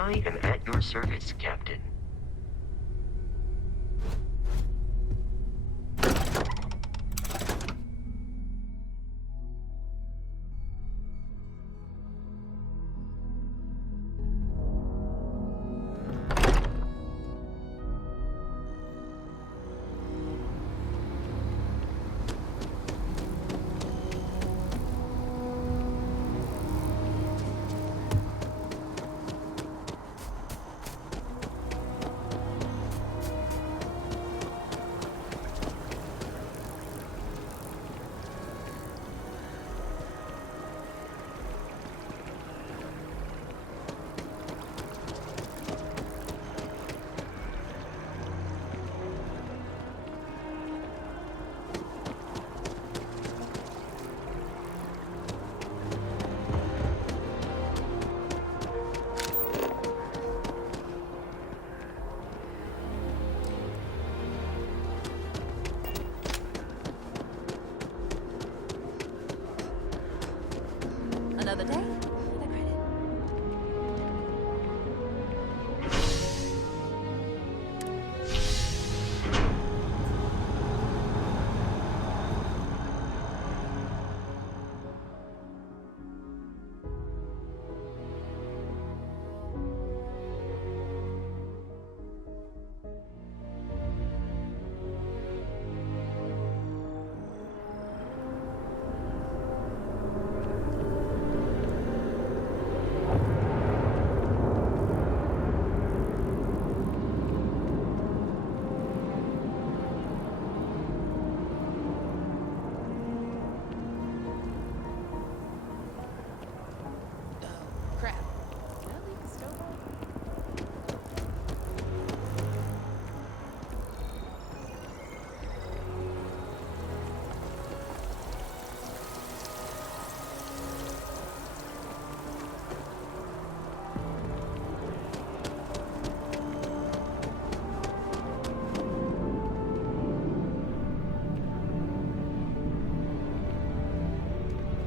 I am at your service, Captain. Another day, another credit. Crap. Did I leave the stove on?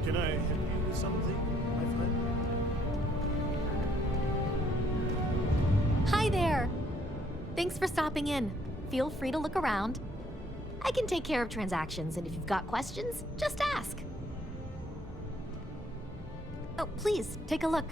Can I help you with something, my friend? Hi there! Thanks for stopping in. Feel free to look around. I can take care of transactions, and if you've got questions, just ask. Oh, please, take a look.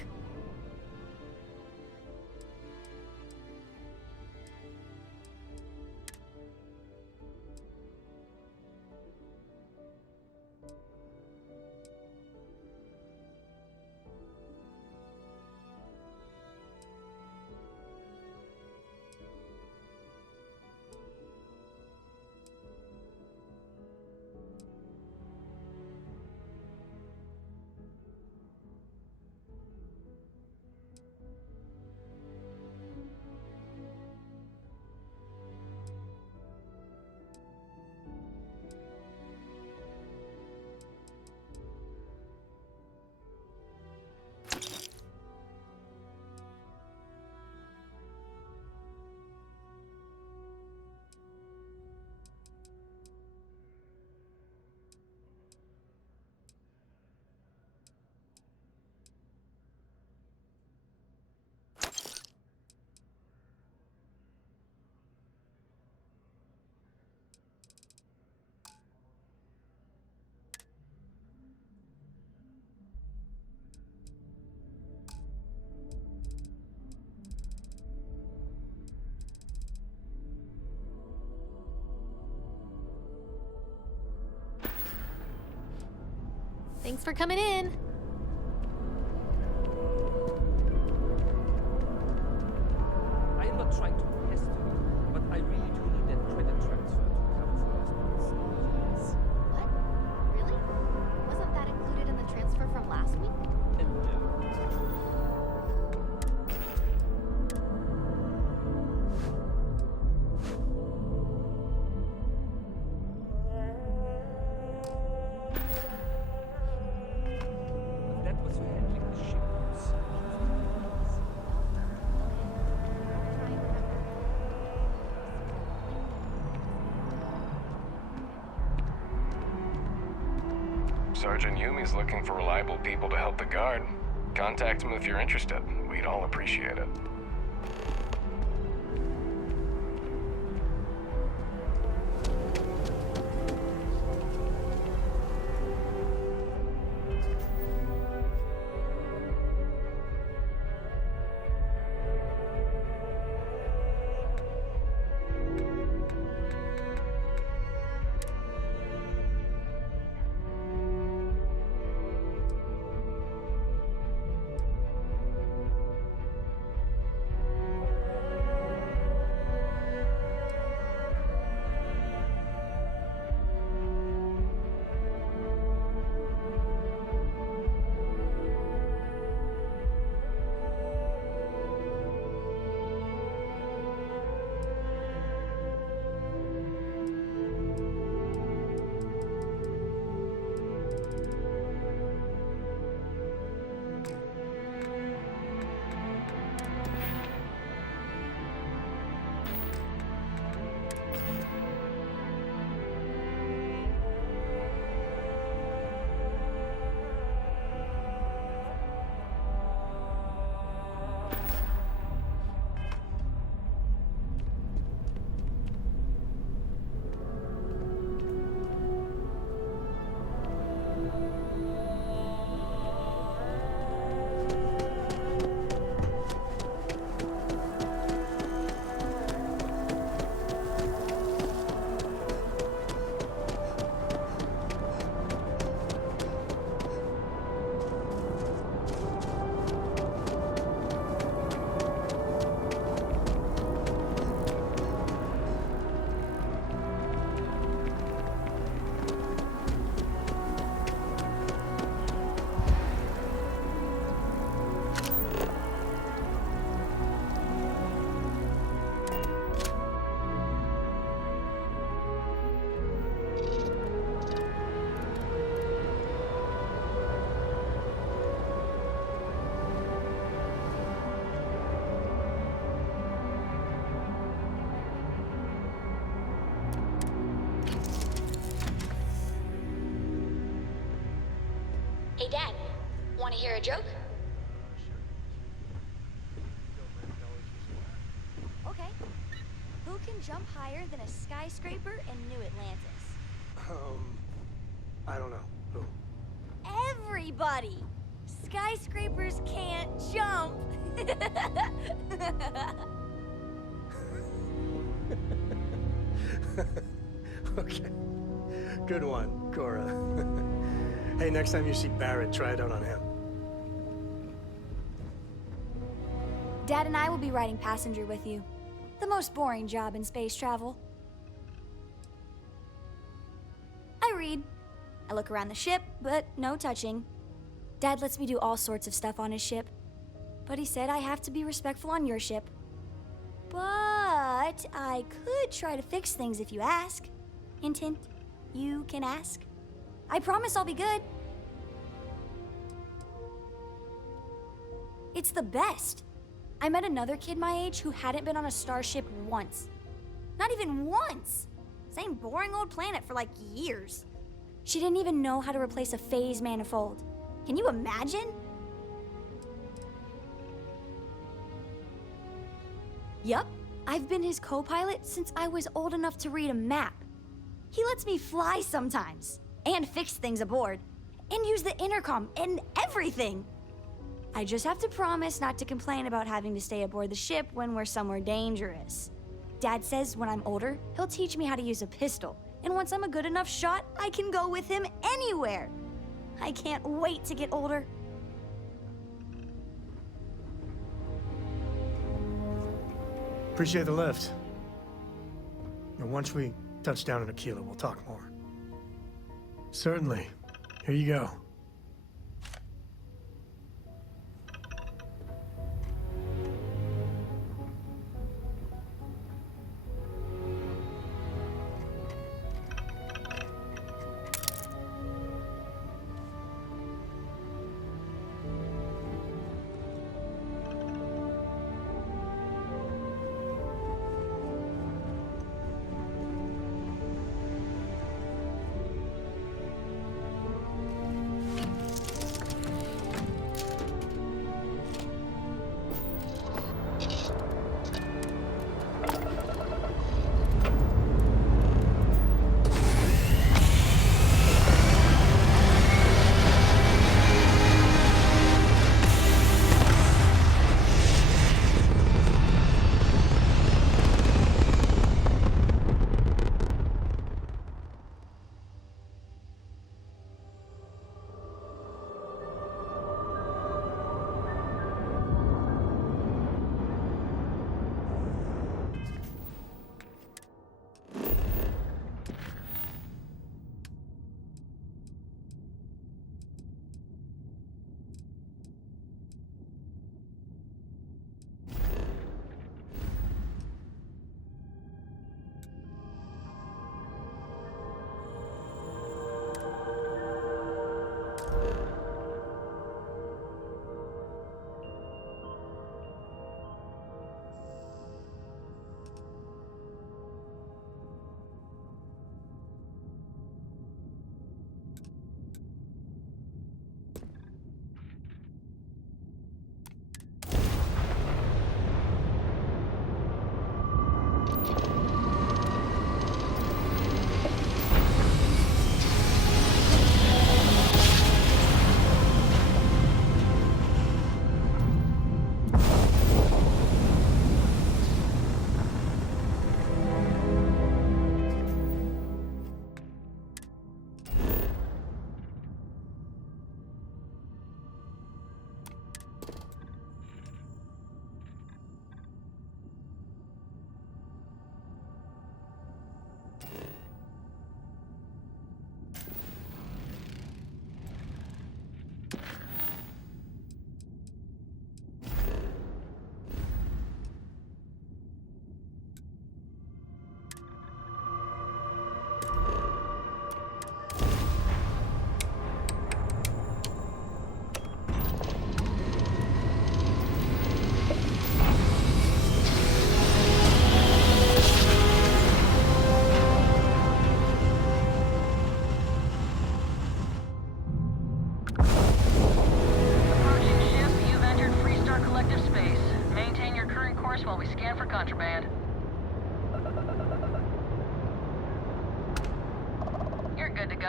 Thanks for coming in. I am not trying to pester you, but I really do need that credit transfer to cover for last month's fees. What? Really? Wasn't that included in the transfer from last week? That was for handling the shipments. Sergeant Yumi's looking for reliable people to help the guard. Contact him if you're interested. We'd all appreciate it. Hey, Dad, want to hear a joke? Okay. Who can jump higher than a skyscraper in New Atlantis? I don't know. Who? Everybody! Skyscrapers can't jump! Okay. Good one, Cora. Hey, next time you see Barrett, try it out on him. Dad and I will be riding passenger with you. The most boring job in space travel. I read. I look around the ship, but no touching. Dad lets me do all sorts of stuff on his ship. But he said I have to be respectful on your ship. But I could try to fix things if you ask. Hint, hint. You can ask. I promise I'll be good. It's the best. I met another kid my age who hadn't been on a starship once. Not even once. Same boring old planet for like years. She didn't even know how to replace a phase manifold. Can you imagine? Yup, I've been his co-pilot since I was old enough to read a map. He lets me fly sometimes, and fix things aboard, and use the intercom and everything. I just have to promise not to complain about having to stay aboard the ship when we're somewhere dangerous. Dad says when I'm older, he'll teach me how to use a pistol, and once I'm a good enough shot, I can go with him anywhere. I can't wait to get older. Appreciate the lift. And once we touch down in Akila, we'll talk more. Certainly. Here you go.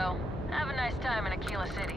so have a nice time in Akila City.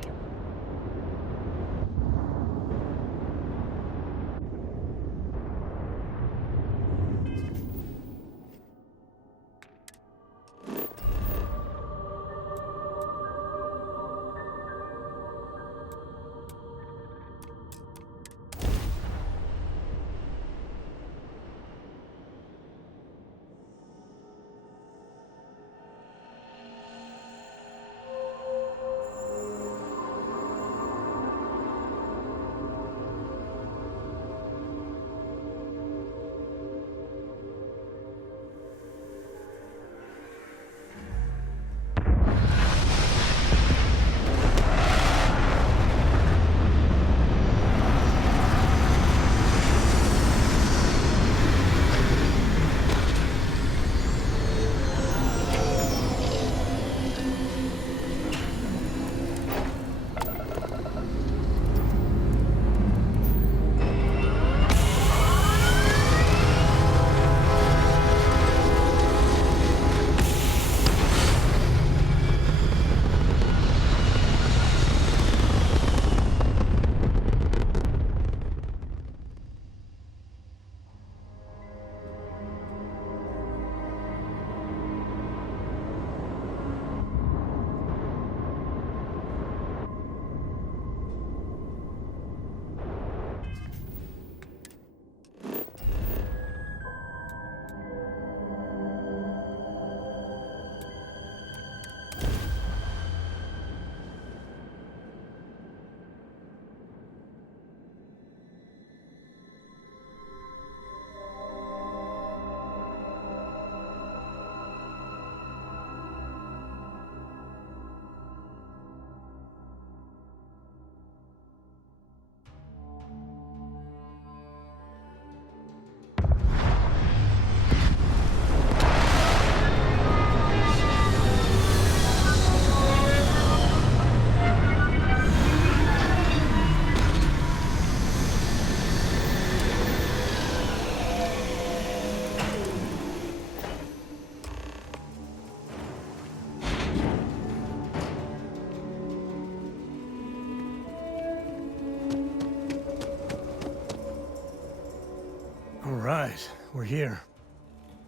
Right, we're here.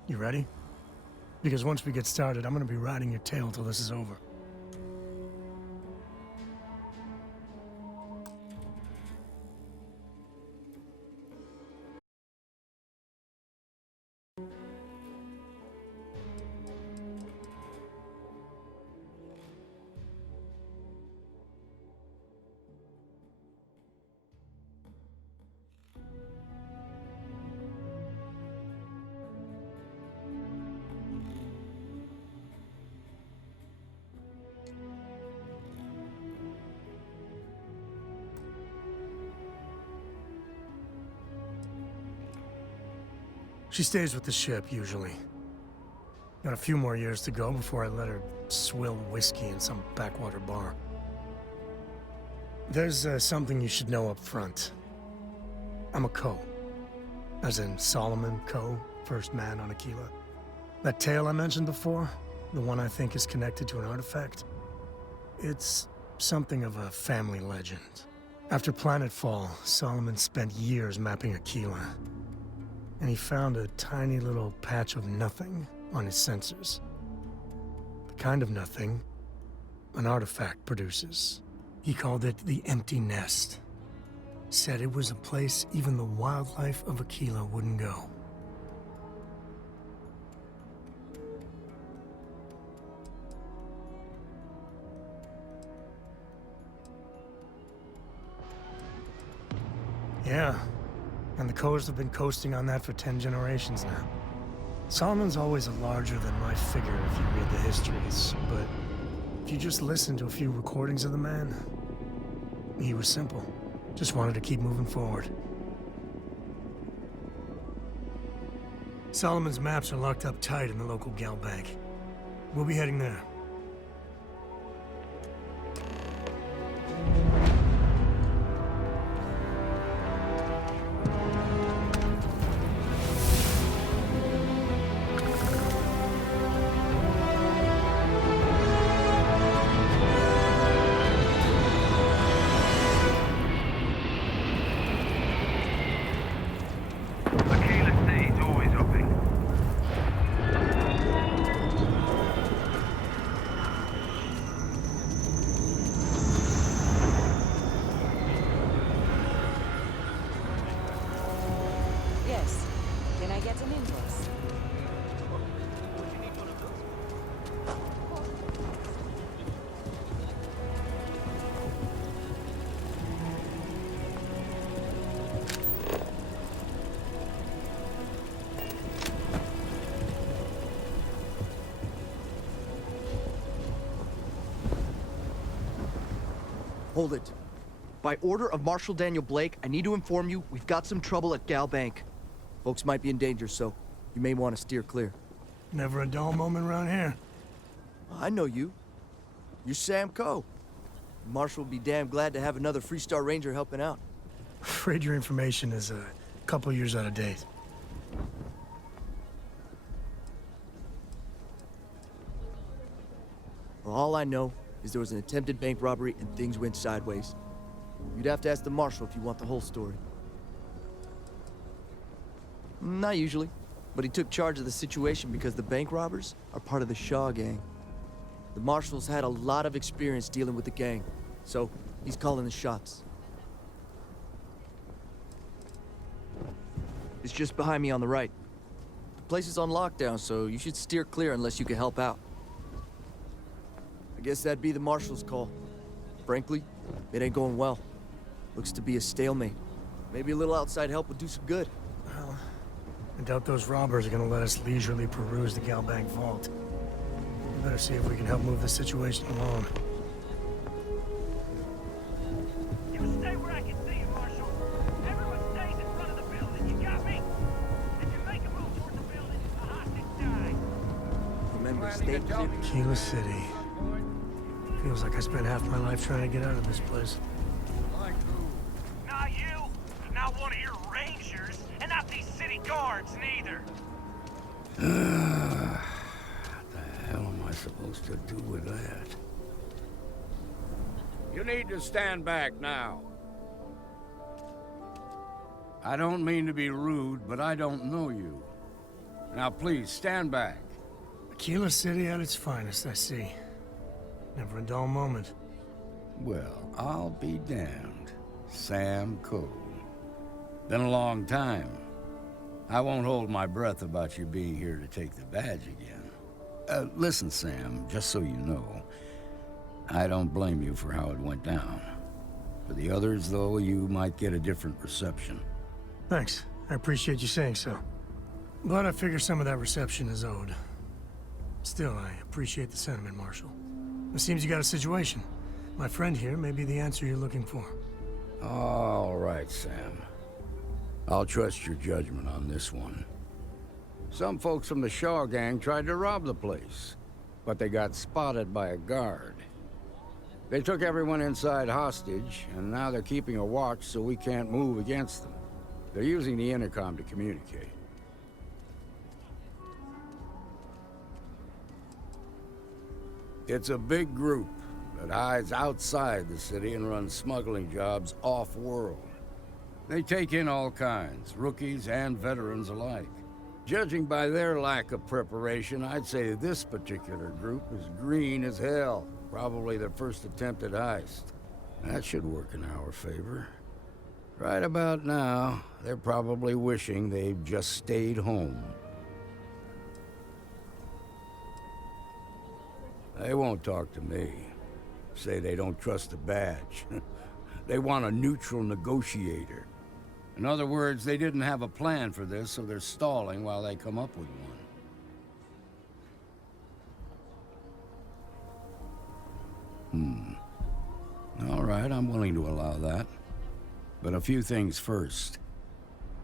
You ready? Because once we get started, I'm gonna be riding your tail till this is over. She stays with the ship, usually. Got a few more years to go before I let her swill whiskey in some backwater bar. There's something you should know up front. I'm a Co. As in Solomon Co., first man on Akila. That tale I mentioned before, the one I think is connected to an artifact, it's something of a family legend. After Planetfall, Solomon spent years mapping Akila. And he found a tiny little patch of nothing on his sensors. The kind of nothing an artifact produces. He called it the Empty Nest. Said it was a place even the wildlife of Akila wouldn't go. Yeah. And the Coors have been coasting on that for 10 generations now. Solomon's always a larger-than-life figure if you read the histories, but if you just listen to a few recordings of the man, he was simple. Just wanted to keep moving forward. Solomon's maps are locked up tight in the local gal bank. We'll be heading there. Hold it. By order of Marshal Daniel Blake, I need to inform you we've got some trouble at Gal Bank. Folks might be in danger, so you may want to steer clear. Never a dull moment around here. I know you. You're Sam Coe. Marshal will be damn glad to have another Freestar Ranger helping out. Afraid your information is a couple years out of date. Well, all I know is there was an attempted bank robbery and things went sideways. You'd have to ask the Marshal if you want the whole story. Not usually, but he took charge of the situation because the bank robbers are part of the Shaw gang. The Marshal's had a lot of experience dealing with the gang, so he's calling the shots. It's just behind me on the right. The place is on lockdown, so you should steer clear unless you can help out. I guess that'd be the Marshal's call. Frankly, it ain't going well. Looks to be a stalemate. Maybe a little outside help would do some good. Well, I doubt those robbers are gonna let us leisurely peruse the Gal Bank vault. We better see if we can help move the situation along. You stay where I can see you, Marshal. Everyone stays in front of the building, you got me? If you make a move toward the building, the hostage dies. Remember, stay clear. Akila City. Feels like I spent half my life trying to get out of this place. Not you, not one of your rangers, and not these city guards, neither. What the hell am I supposed to do with that? You need to stand back now. I don't mean to be rude, but I don't know you. Now please, stand back. Akila City at its finest, I see. Never a dull moment. Well, I'll be damned. Sam Coe. Been a long time. I won't hold my breath about you being here to take the badge again. Listen, Sam, just so you know, I don't blame you for how it went down. For the others, though, you might get a different reception. Thanks. I appreciate you saying so. But I figure some of that reception is owed. Still, I appreciate the sentiment, Marshal. It seems you got a situation. My friend here may be the answer you're looking for. All right, Sam. I'll trust your judgment on this one. Some folks from the Shaw gang tried to rob the place, but they got spotted by a guard. They took everyone inside hostage, and now they're keeping a watch so we can't move against them. They're using the intercom to communicate. It's a big group that hides outside the city and runs smuggling jobs off-world. They take in all kinds, rookies and veterans alike. Judging by their lack of preparation, I'd say this particular group is green as hell. Probably their first attempt at heist. That should work in our favor. Right about now, they're probably wishing they'd just stayed home. They won't talk to me. Say they don't trust the badge. They want a neutral negotiator. In other words, they didn't have a plan for this, so they're stalling while they come up with one. All right, I'm willing to allow that. But a few things first.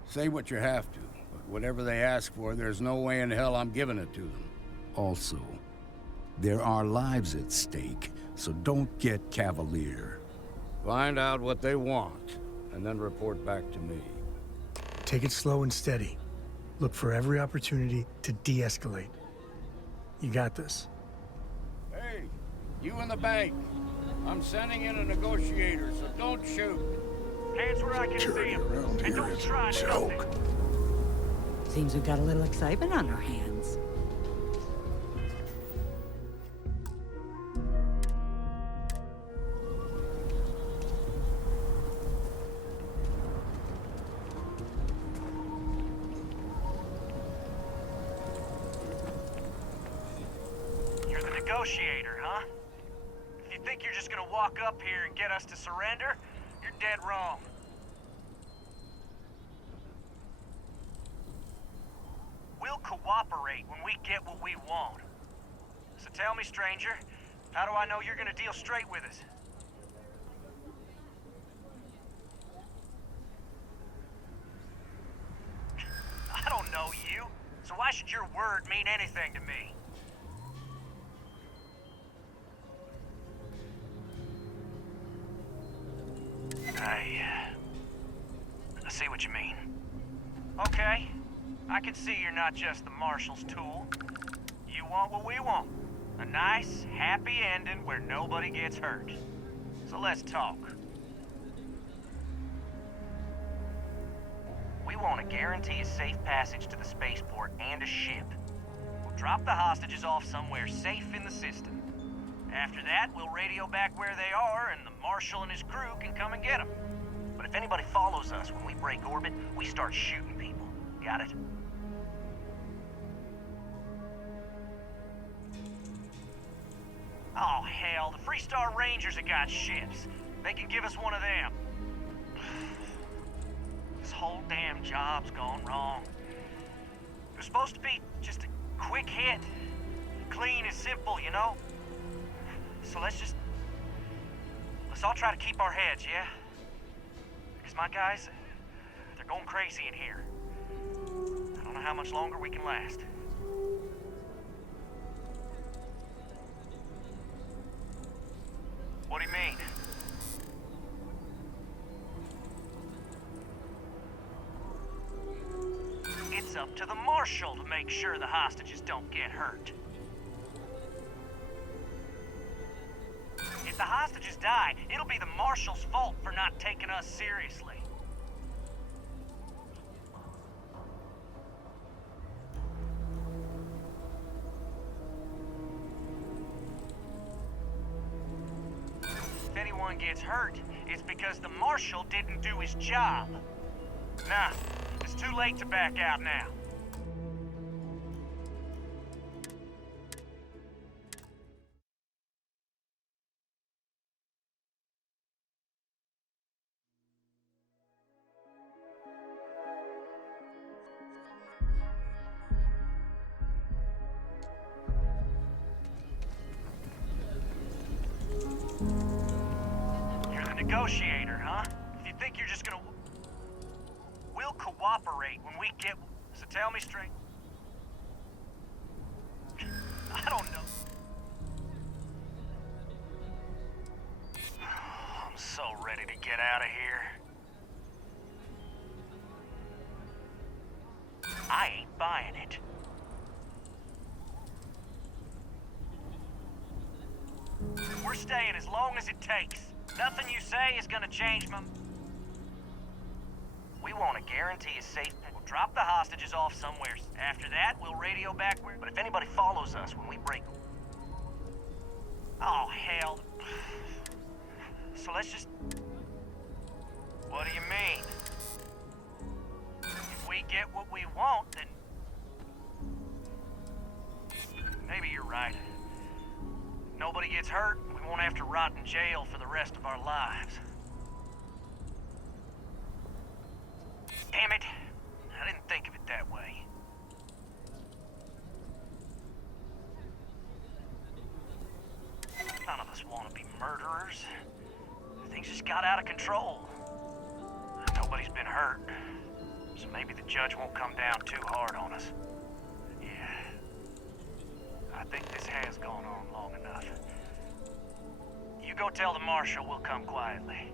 Say what you have to, but whatever they ask for, there's no way in hell I'm giving it to them. Also, there are lives at stake, so don't get cavalier. Find out what they want, and then report back to me. Take it slow and steady. Look for every opportunity to de-escalate. You got this. Hey, you in the bank. I'm sending in a negotiator, so don't shoot. Hands where I can see him. And don't try nothing. Seems we've got a little excitement on our hands. You're the negotiator, huh? If you think you're just gonna walk up here and get us to surrender, you're dead wrong. We'll cooperate when we get what we want. So tell me, stranger, how do I know you're gonna deal straight with us? should your word mean anything to me? I see what you mean. Okay, I can see you're not just the Marshal's tool. You want what we want. A nice, happy ending where nobody gets hurt. So let's talk. We want to guarantee a safe passage to the spaceport and a ship. We'll drop the hostages off somewhere safe in the system. After that, we'll radio back where they are, and the Marshal and his crew can come and get them. But if anybody follows us when we break orbit, we start shooting people. Got it? Oh, hell, the Freestar Rangers have got ships. They can give us one of them. This whole damn job's gone wrong. It was supposed to be just a quick hit. Clean and simple, you know? So let's all try to keep our heads, yeah? Because my guys, they're going crazy in here. I don't know how much longer we can last. What do you mean? It's up to the Marshal to make sure the hostages don't get hurt. If the hostages die, it'll be the Marshal's fault for not taking us seriously. If anyone gets hurt, it's because the Marshal didn't do his job. Nah, it's too late to back out now. You're the negotiator, huh? If you think you're just gonna... We'll cooperate when we get... So tell me straight. I don't know. I'm so ready to get out of here. I ain't buying it. We're staying as long as it takes. Nothing you say is gonna change my... We want to guarantee a safe... We'll drop the hostages off somewhere. After that, we'll radio back where... But if anybody follows us when we break... Oh, hell. So let's just... What do you mean? If we get what we want, then... Maybe you're right. Nobody gets hurt, we won't have to rot in jail for the rest of our lives. Damn it! I didn't think of it that way. None of us want to be murderers. Things just got out of control. Nobody's been hurt. So maybe the judge won't come down too hard on us. Yeah. I think this has gone on long enough. You go tell the Marshal we'll come quietly.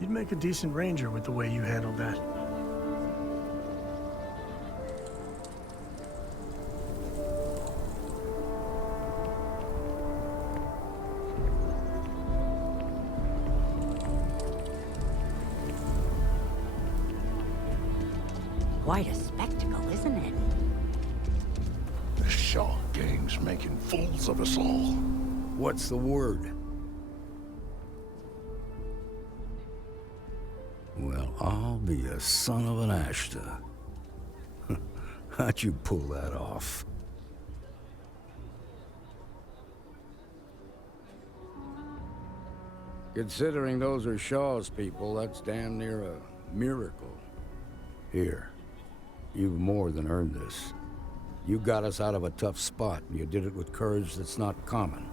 You'd make a decent ranger with the way you handled that. Quite a spectacle, isn't it? The Shaw gang's making fools of us all. What's the word? Well, I'll be a son of an Ashta. How'd you pull that off? Considering those are Shaw's people, that's damn near a miracle. Here, you've more than earned this. You got us out of a tough spot, and you did it with courage that's not common.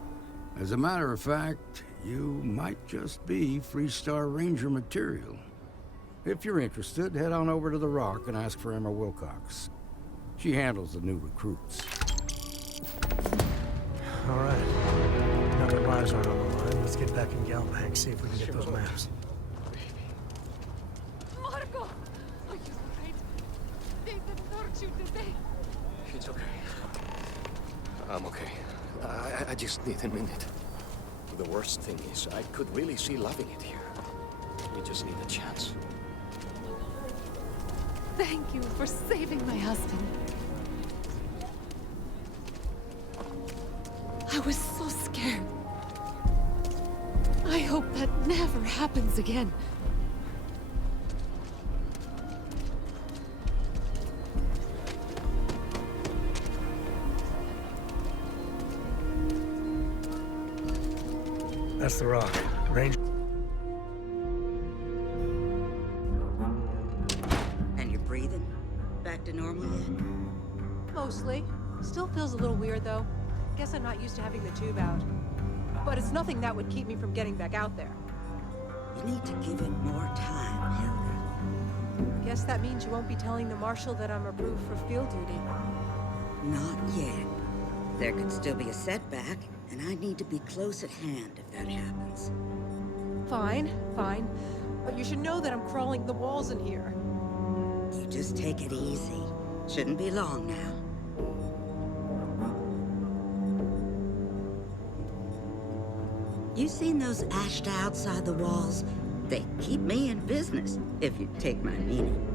As a matter of fact, you might just be Freestar Ranger material. If you're interested, head on over to the Rock and ask for Emma Wilcox. She handles the new recruits. All right. Now that lives aren't on the line, let's get back in Galbank, see if we can get those maps. Marco! Are you alright? They didn't hurt you, did they? It's okay. I'm okay. I just need a minute. The worst thing is, I could really see loving it here. We just need a chance. Thank you for saving my husband. I was so scared. I hope that never happens again. That's the rock. Ranger. And you're breathing? Back to normal yet? Mostly. Still feels a little weird, though. Guess I'm not used to having the tube out. But it's nothing that would keep me from getting back out there. You need to give it more time, Hilda. Guess that means you won't be telling the Marshal that I'm approved for field duty. Not yet. There could still be a setback, and I need to be close at hand if that happens. Fine, fine. But you should know that I'm crawling the walls in here. You just take it easy. Shouldn't be long now. You seen those ashed outside the walls? They keep me in business, if you take my meaning.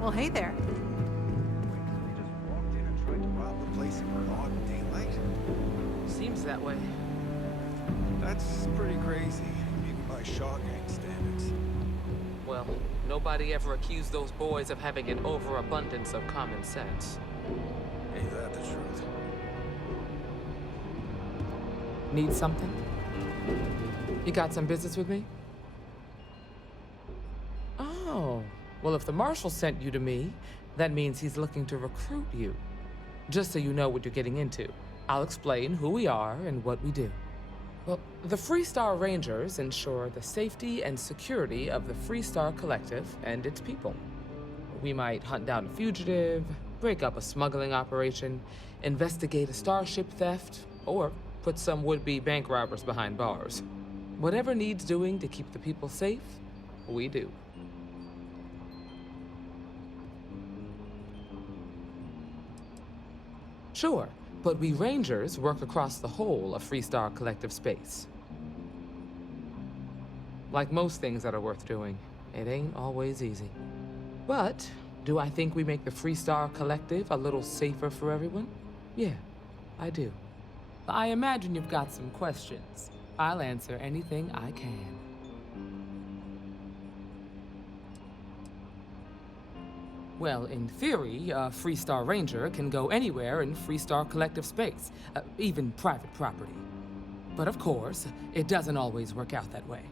Well, hey there. They just walked in and tried to rob the place in broad daylight? Seems that way. That's pretty crazy, even by Shaw gang standards. Well, nobody ever accused those boys of having an overabundance of common sense. Ain't that the truth? Need something? You got some business with me? Oh, well, if the Marshal sent you to me, that means he's looking to recruit you. Just so you know what you're getting into, I'll explain who we are and what we do. Well, the Freestar Rangers ensure the safety and security of the Freestar Collective and its people. We might hunt down a fugitive, break up a smuggling operation, investigate a starship theft, or put some would-be bank robbers behind bars. Whatever needs doing to keep the people safe, we do. Sure, but we Rangers work across the whole of Freestar Collective space. Like most things that are worth doing, it ain't always easy. But do I think we make the Freestar Collective a little safer for everyone? Yeah, I do. I imagine you've got some questions. I'll answer anything I can. Well, in theory, a Freestar Ranger can go anywhere in Freestar Collective space, even private property. But of course, it doesn't always work out that way.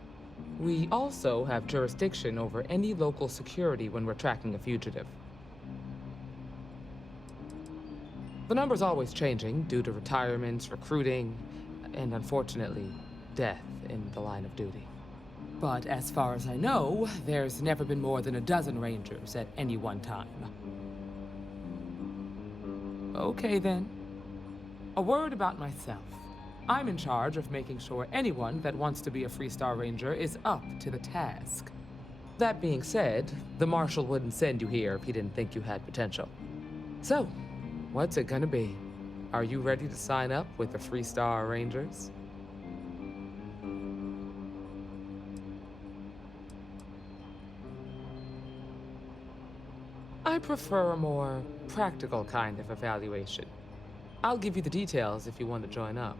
We also have jurisdiction over any local security when we're tracking a fugitive. The number's always changing due to retirements, recruiting, and unfortunately, death in the line of duty. But as far as I know, there's never been more than a dozen Rangers at any one time. Okay then. A word about myself. I'm in charge of making sure anyone that wants to be a Freestar Ranger is up to the task. That being said, the Marshal wouldn't send you here if he didn't think you had potential. So, what's it gonna be? Are you ready to sign up with the Freestar Rangers? I prefer a more practical kind of evaluation. I'll give you the details if you want to join up.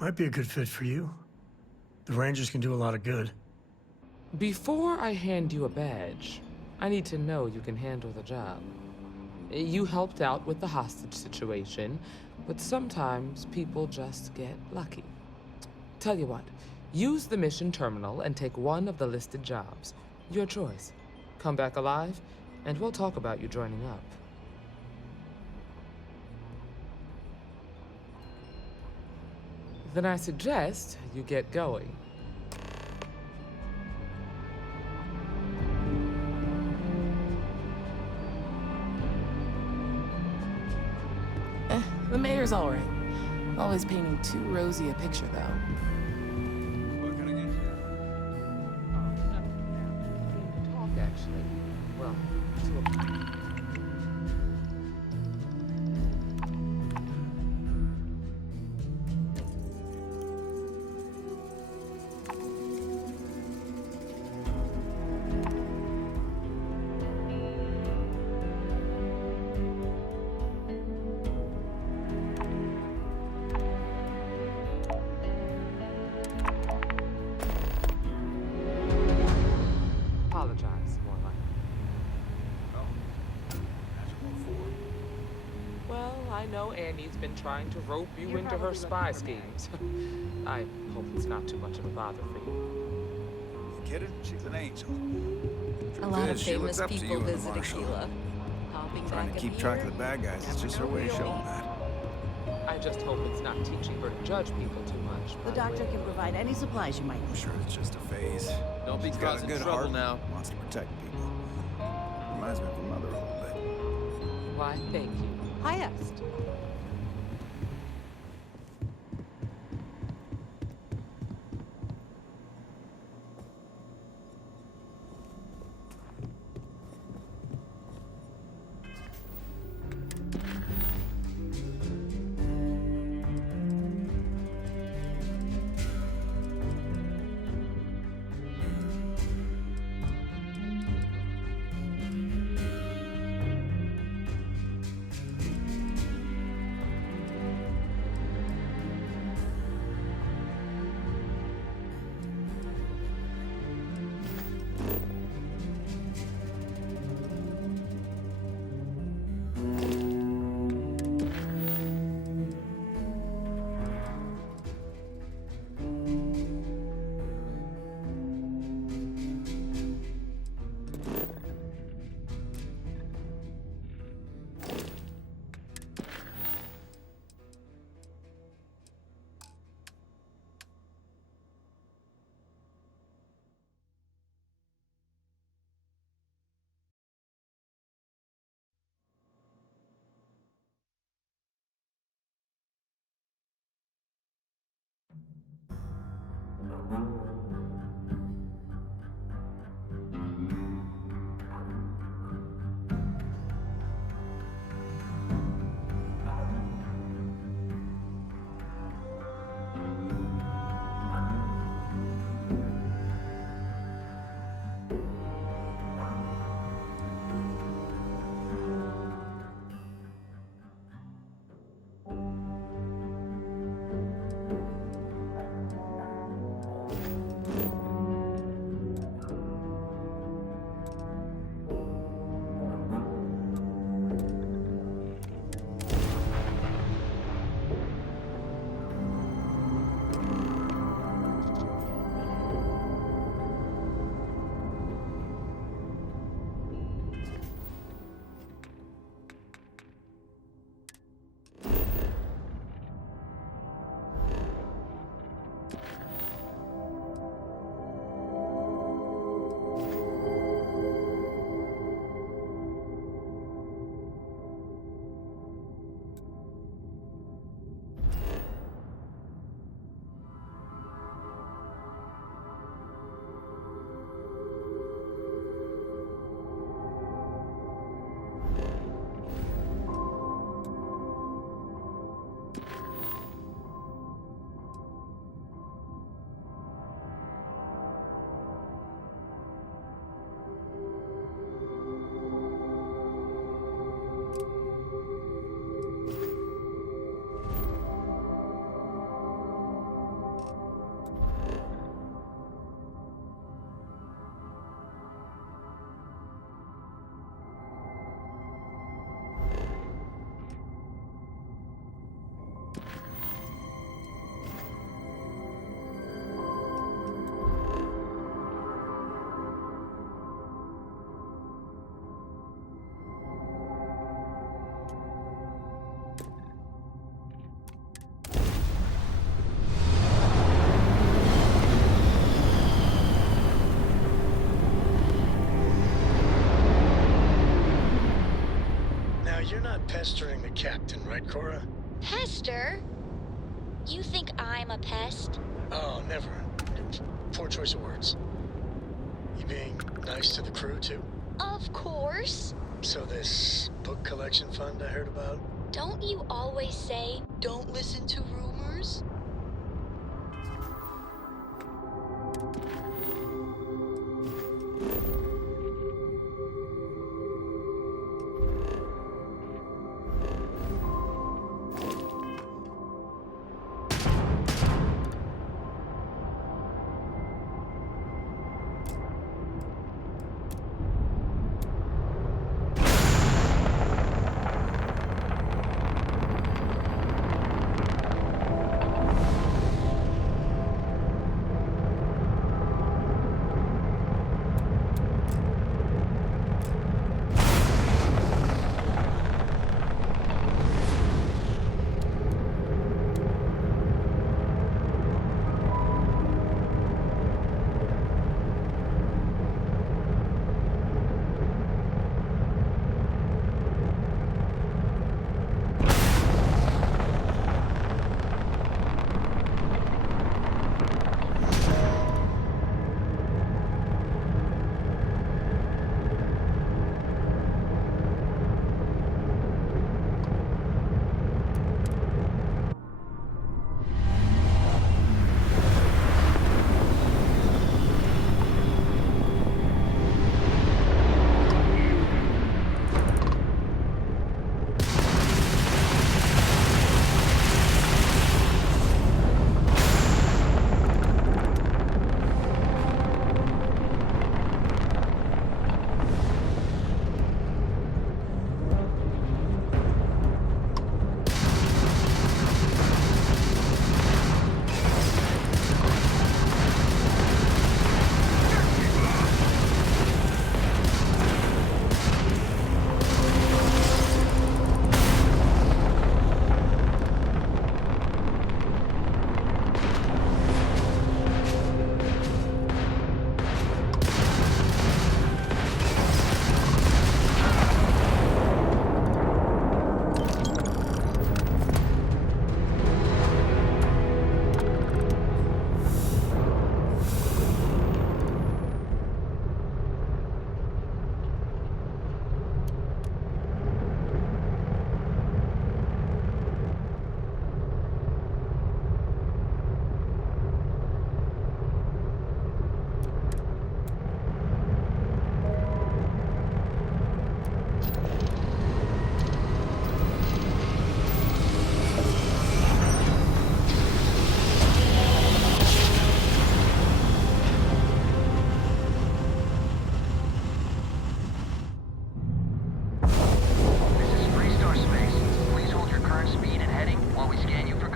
Might be a good fit for you. The Rangers can do a lot of good. Before I hand you a badge, I need to know you can handle the job. You helped out with the hostage situation, but sometimes people just get lucky. Tell you what, use the mission terminal and take one of the listed jobs. Your choice. Come back alive, and we'll talk about you joining up. Then I suggest you get going. The mayor's all right. Always painting too rosy a picture, though. What can I get you? Talk, actually. Well, to a... Apologize, more like. Oh. That's what for. Well, I know Annie's been trying to rope you into her spy schemes. I hope it's not too much of a bother for you. You kidding? She's an angel. A lot of She looks famous up to you people and the visit Marshal. Aquila. Hopping Trying back to keep up track here, of the bad guys. It's never just her know way of who you'll showing meet. that. I just hope it's not teaching her to judge people too much. The by doctor way. can provide any supplies you might I'm need. sure it's just a phase. Don't be She's got a causing good trouble heart. now. Wants to protect people. Reminds me of her mother a little bit. Why, thank you. Highest. pestering the captain, right, Cora? Pester? You think I'm a pest? Oh, never. Poor choice of words. You being nice to the crew, too? Of course. So this book collection fund I heard about? Don't you always say, don't listen to rumors?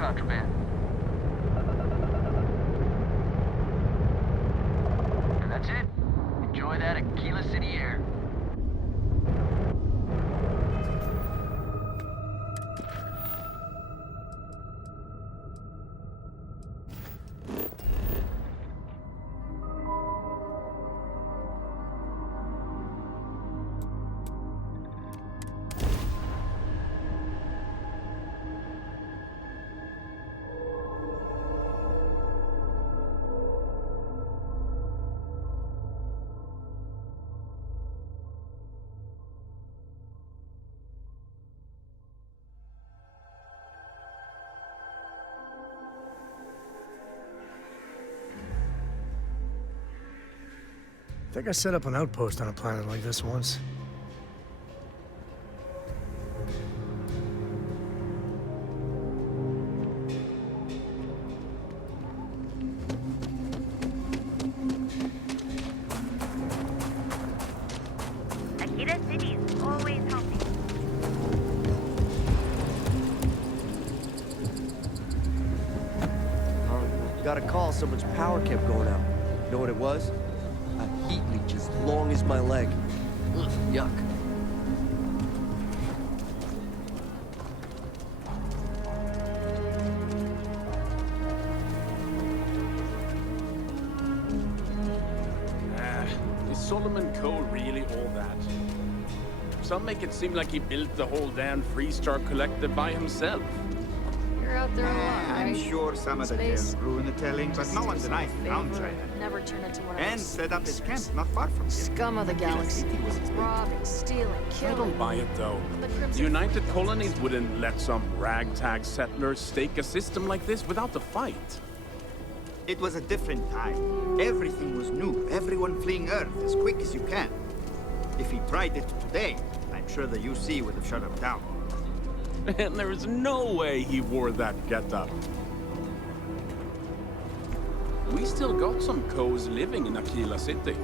contraband. And that's it. Enjoy that Akila City air. I think I set up an outpost on a planet like this once. Akila City is always helping. Got a call, someone's power kept going out. You know what it was? A heat leech as long as my leg. Ugh, yuck. Is Solomon Cole really all that? some make it seem like he built the whole damn Freestar Collective by himself. You're out there a lot, right? I'm sure some of the tales ruin the telling, but no one denies he found China. Never turn into one of And those set up his camp not far from here. scum of the galaxy. Robbing, stealing, I killing. don't buy it though. The The Crimson United Colonies wouldn't let some ragtag settlers stake a system like this without a fight. It was a different time. Everything was new. Everyone fleeing Earth as quick as you can. If he tried it today, I'm sure the UC would have shut him down. And there's no way he wore that getup. We still got some Coes living in Akila City.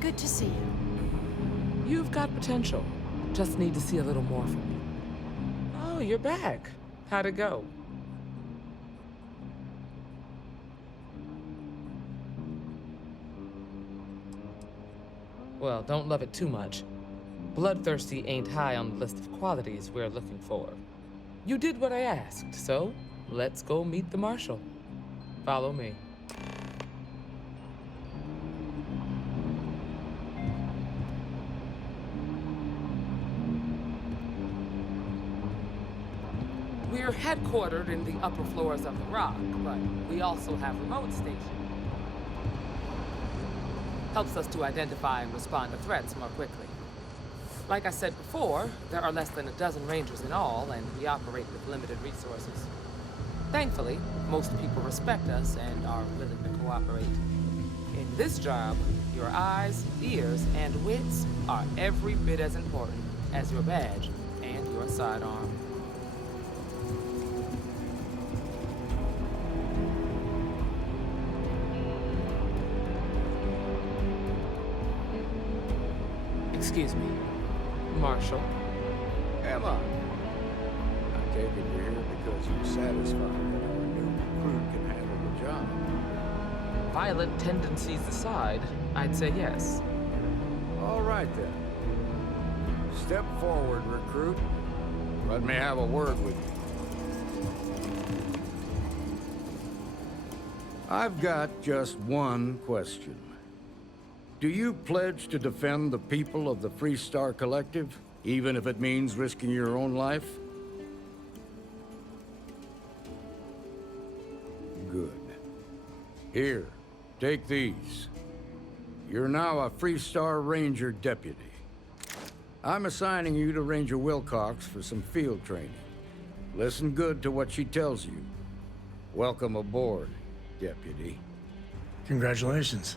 Good to see you. You've got potential. Just need to see a little more from you. Oh, you're back. How'd it go? Well, don't love it too much. Bloodthirsty ain't high on the list of qualities we're looking for. You did what I asked, so let's go meet the Marshal. Follow me. We're headquartered in the upper floors of the Rock, but we also have remote stations. Helps us to identify and respond to threats more quickly. Like I said before, there are less than a dozen Rangers in all, and we operate with limited resources. Thankfully, most people respect us and are willing to cooperate. In this job, your eyes, ears, and wits are every bit as important as your badge and your sidearm. Excuse me, Marshal. Emma, I take it you're here because you're satisfied that our new recruit can handle the job. Violent tendencies aside, I'd say yes. All right, then. Step forward, recruit. Let me have a word with you. I've got just one question. Do you pledge to defend the people of the Freestar Collective, even if it means risking your own life? Good. Here, take these. You're now a Freestar Ranger deputy. I'm assigning you to Ranger Wilcox for some field training. Listen good to what she tells you. Welcome aboard, deputy. Congratulations.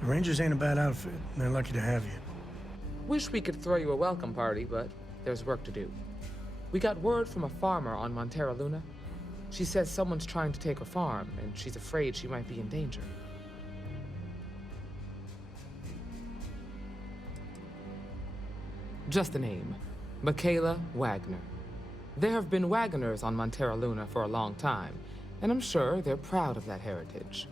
The Rangers ain't a bad outfit. They're lucky to have you. Wish we could throw you a welcome party, but there's work to do. We got word from a farmer on Montera Luna. She says someone's trying to take her farm, and she's afraid she might be in danger. Just a name. Michaela Wagner. There have been Wagoners on Montera Luna for a long time, and I'm sure they're proud of that heritage.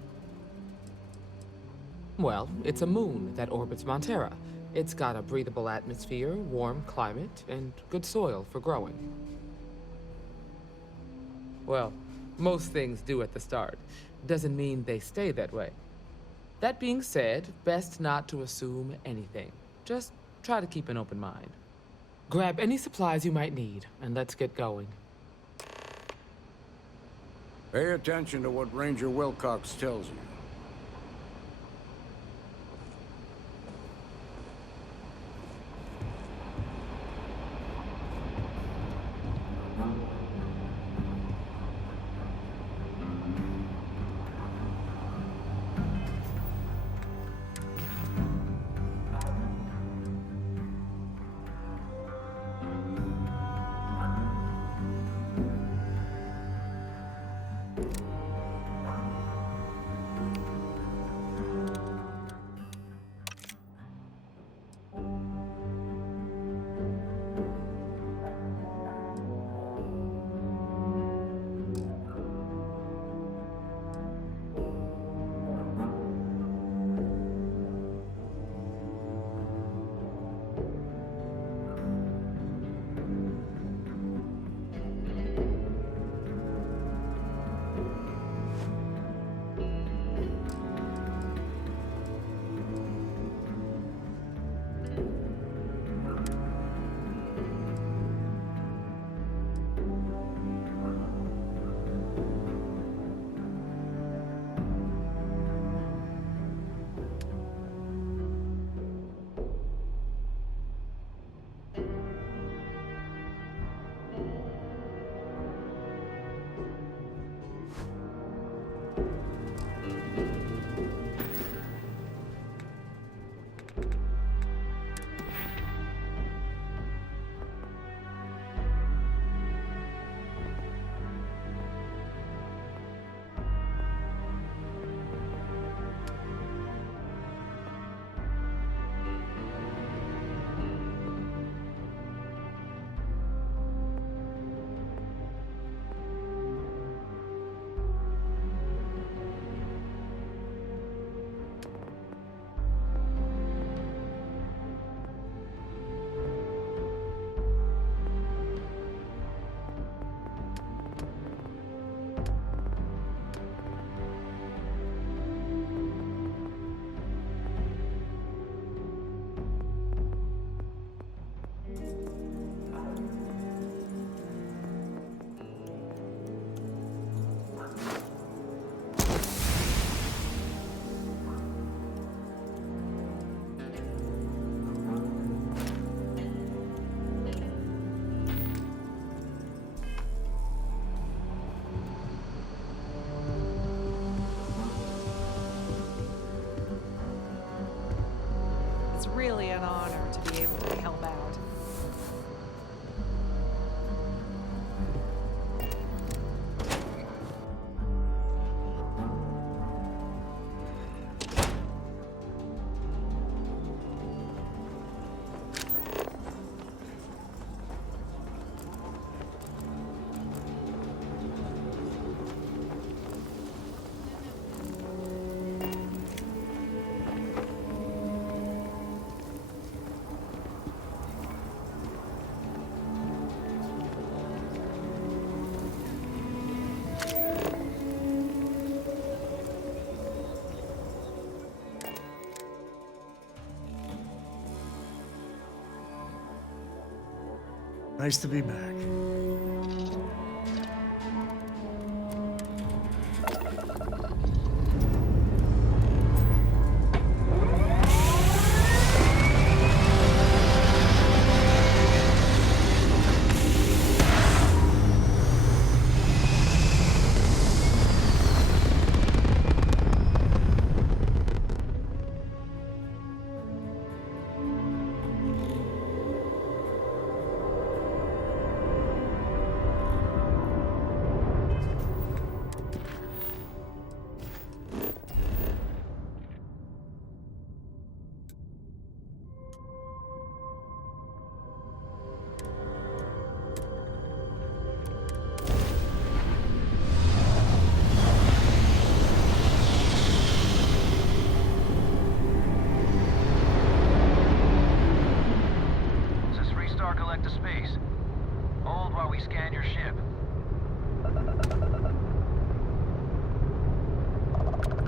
Well, it's a moon that orbits Montera. It's got a breathable atmosphere, warm climate, and good soil for growing. Well, most things do at the start. Doesn't mean they stay that way. That being said, best not to assume anything. Just try to keep an open mind. Grab any supplies you might need, and let's get going. Pay attention to what Ranger Wilcox tells you. really an honor to be able to help out. Nice to be back. This is Freestar Collective Space. Hold while we scan your ship.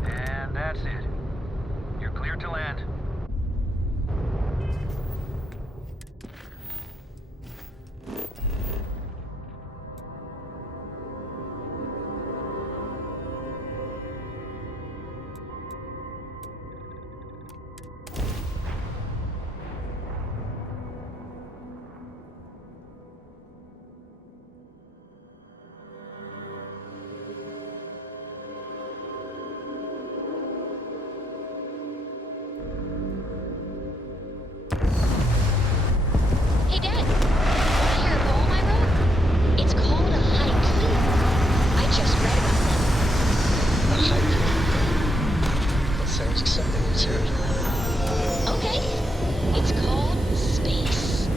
And that's it. You're clear to land. Hey, Dad. Wanna hear a poem I wrote? It's called a haiku. I just read about them. A haiku? That sounds exciting, let's hear it. Okay. It's called Space.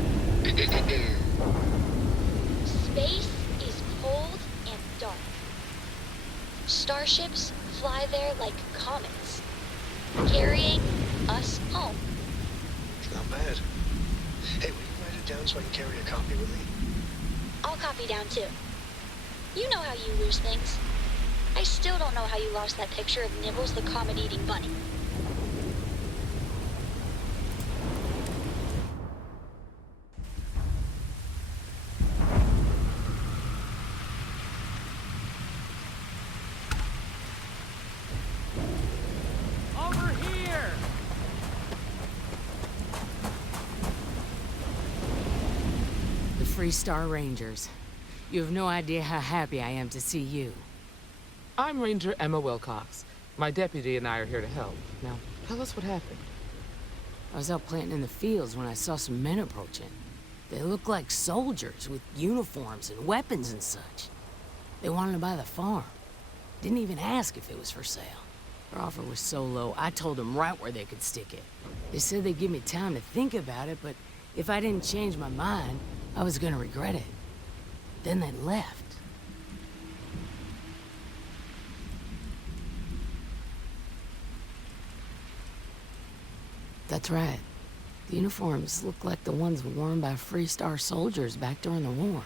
Space is cold and dark. Starships fly there like comets, carrying us home. It's not bad. Hey, will you write it down so I can carry a copy with me? I'll copy down too. You know how you lose things. I still don't know how you lost that picture of Nibbles the comet-eating bunny. Over here! The Freestar Rangers. You have no idea how happy I am to see you. I'm Ranger Emma Wilcox. My deputy and I are here to help. Now, tell us what happened. I was out planting in the fields when I saw some men approaching. They looked like soldiers with uniforms and weapons and such. They wanted to buy the farm. Didn't even ask if it was for sale. Their offer was so low, I told them right where they could stick it. They said they'd give me time to think about it, but if I didn't change my mind, I was gonna regret it. Then they left. That's right. The uniforms looked like the ones worn by Freestar soldiers back during the war.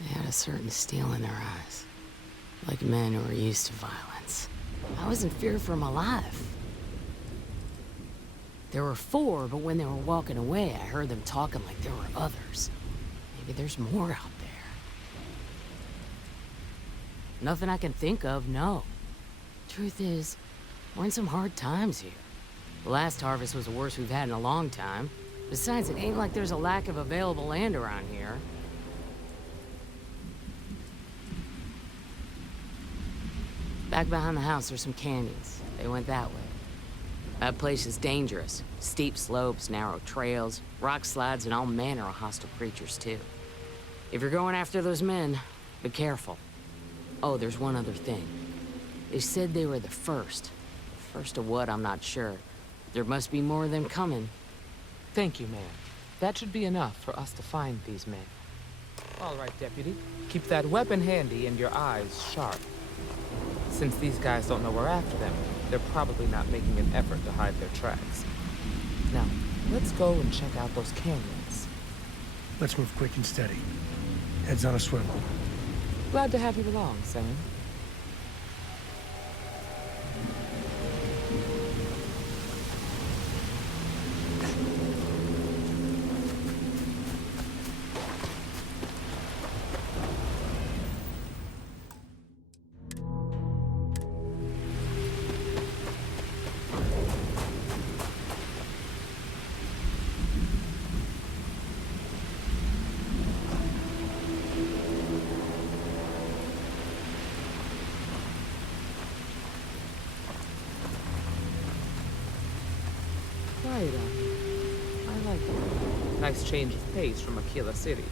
They had a certain steel in their eyes, like men who were used to violence. I was in fear for my life. There were 4, but when they were walking away, I heard them talking like there were others. Maybe there's more out there. Nothing I can think of, no. Truth is, we're in some hard times here. The last harvest was the worst we've had in a long time. Besides, it ain't like there's a lack of available land around here. Back behind the house, there's some canyons. They went that way. That place is dangerous. Steep slopes, narrow trails, rock slides, and all manner of hostile creatures, too. If you're going after those men, be careful. Oh, there's one other thing. They said they were the first. First of what, I'm not sure. There must be more of them coming. Thank you, ma'am. That should be enough for us to find these men. All right, Deputy. Keep that weapon handy and your eyes sharp. Since these guys don't know we're after them, they're probably not making an effort to hide their tracks. Now, let's go and check out those canyons. Let's move quick and steady. Heads on a swivel. Glad to have you along, Sam. Quiet out here. I like it. Nice change of pace from Akila City.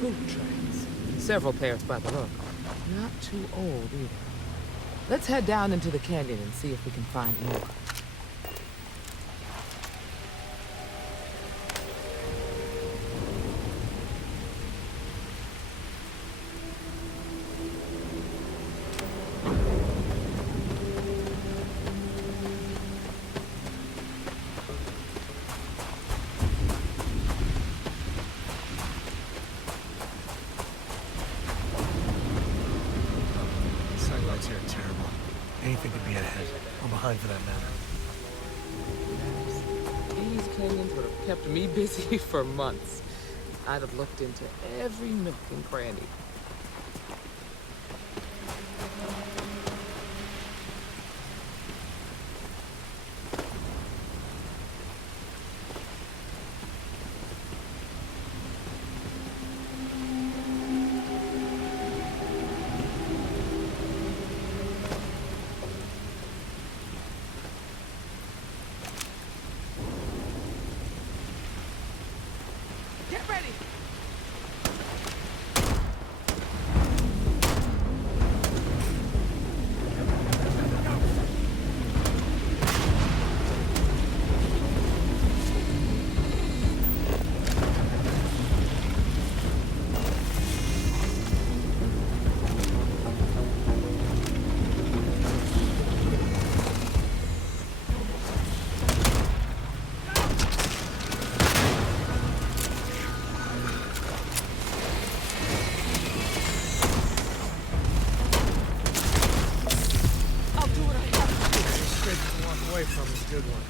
Boot tracks. Several pairs by the look. Not too old either. Let's head down into the canyon and see if we can find more. Sightlines here are terrible. Anything could be ahead, or behind for that matter. These canyons would have kept me busy for months. I'd have looked into every nook and cranny. Get ready! Away from is a good one.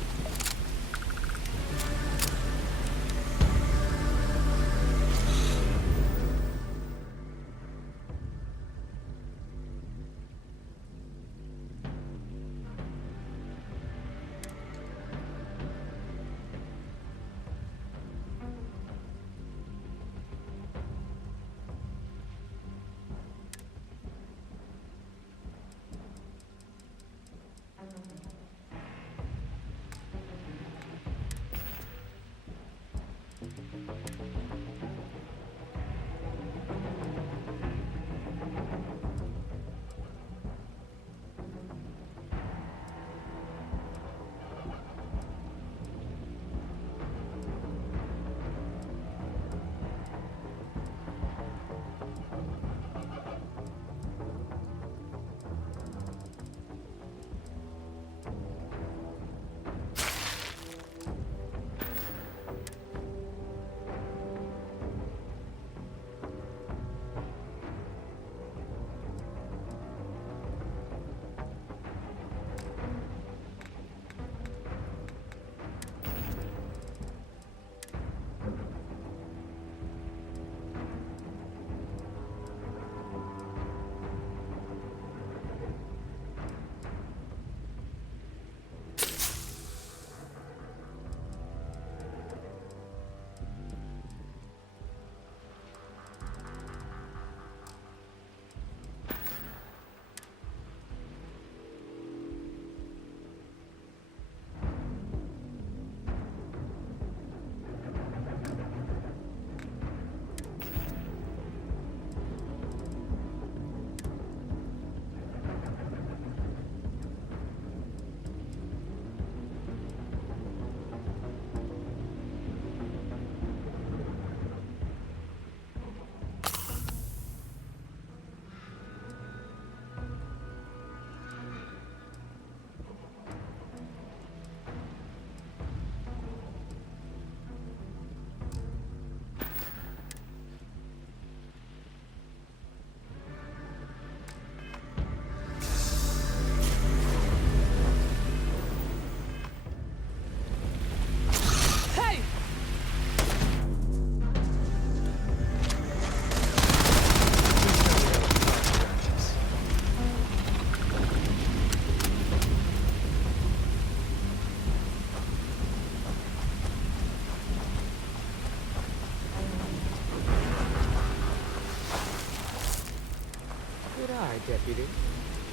Deputy.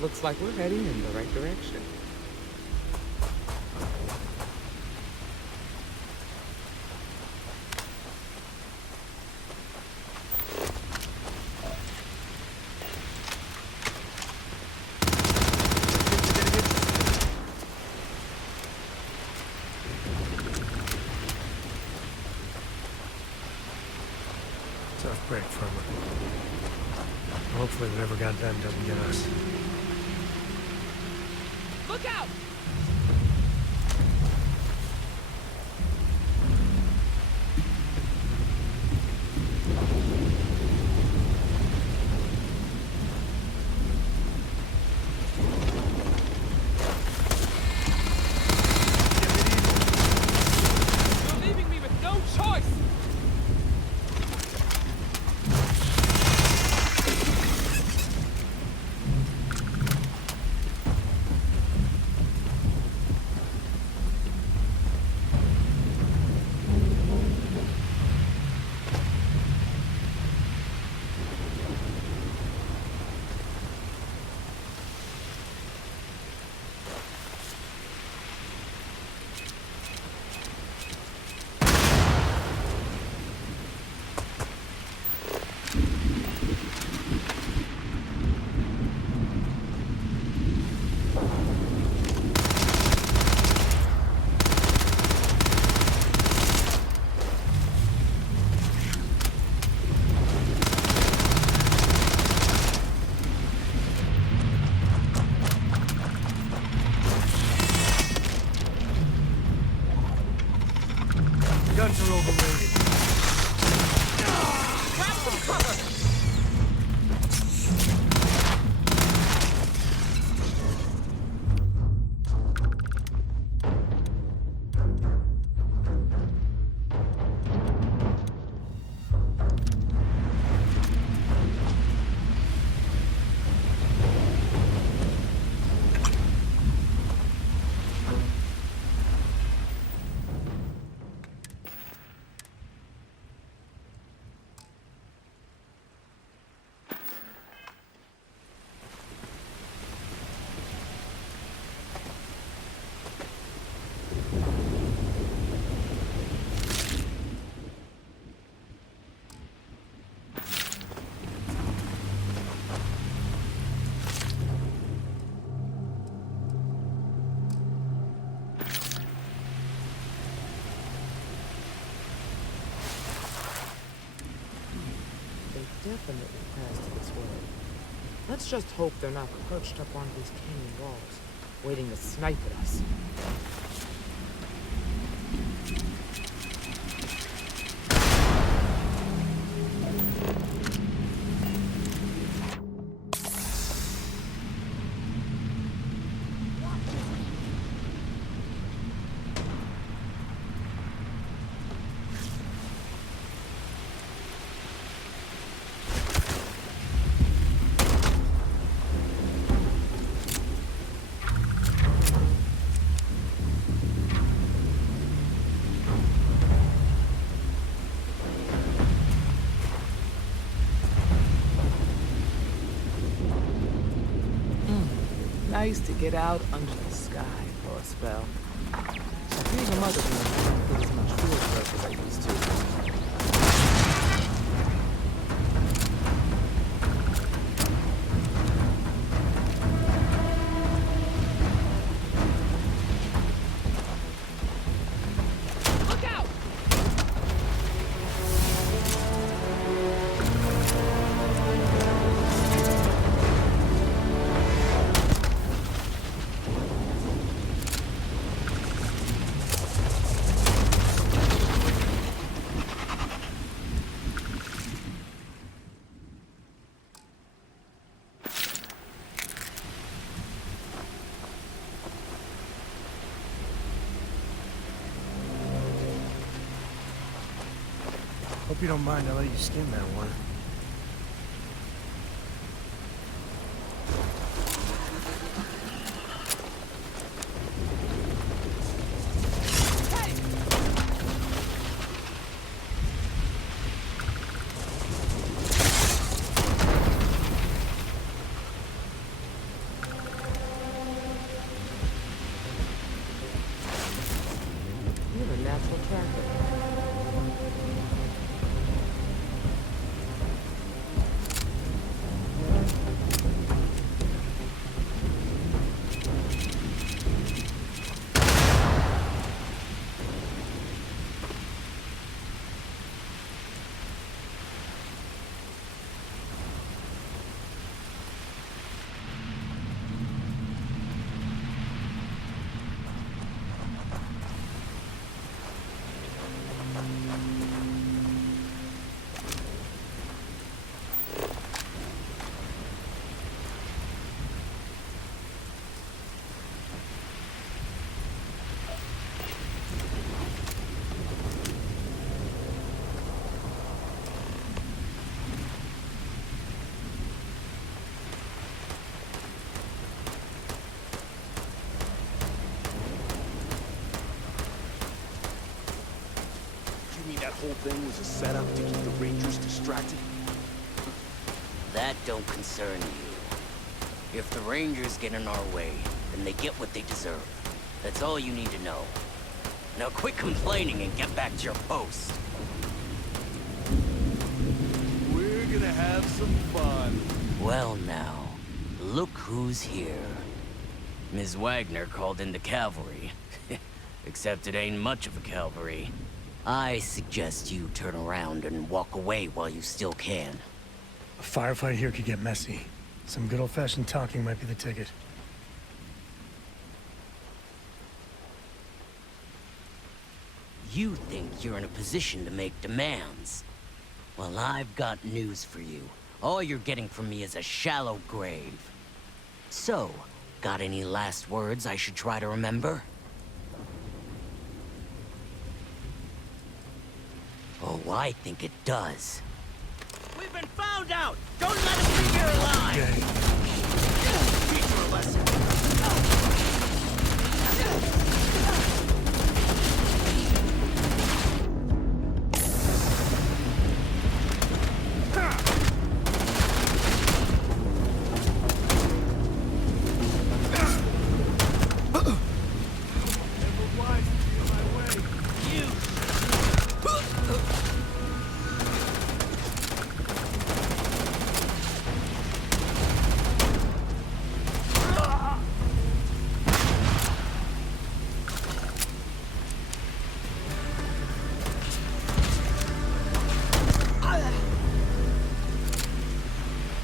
Looks like we're heading in the right direction. Tough break from her. Hopefully whatever got them doesn't get us. Look out! You're leaving me with no choice! Guns are overrated. Grab some cover! Definitely passed this way. Let's just hope they're not perched up on these canyon walls, waiting to snipe at us. Nice to get out under the sky for a spell. I feel the mother don't get as much field work as I used to. Hope you don't mind I let you skin that one. natural traffic. That whole thing was a setup to keep the Rangers distracted? That don't concern you. If the Rangers get in our way, then they get what they deserve. That's all you need to know. Now quit complaining and get back to your post. We're gonna have some fun. Well now, look who's here. Ms. Wagner called in the cavalry. Except it ain't much of a cavalry. I suggest you turn around and walk away while you still can. A firefight here could get messy. Some good old-fashioned talking might be the ticket. You think you're in a position to make demands? Well, I've got news for you. All you're getting from me is a shallow grave. So, got any last words I should try to remember? Oh, I think it does. We've been found out! Don't let us leave here alive! Teach her a lesson.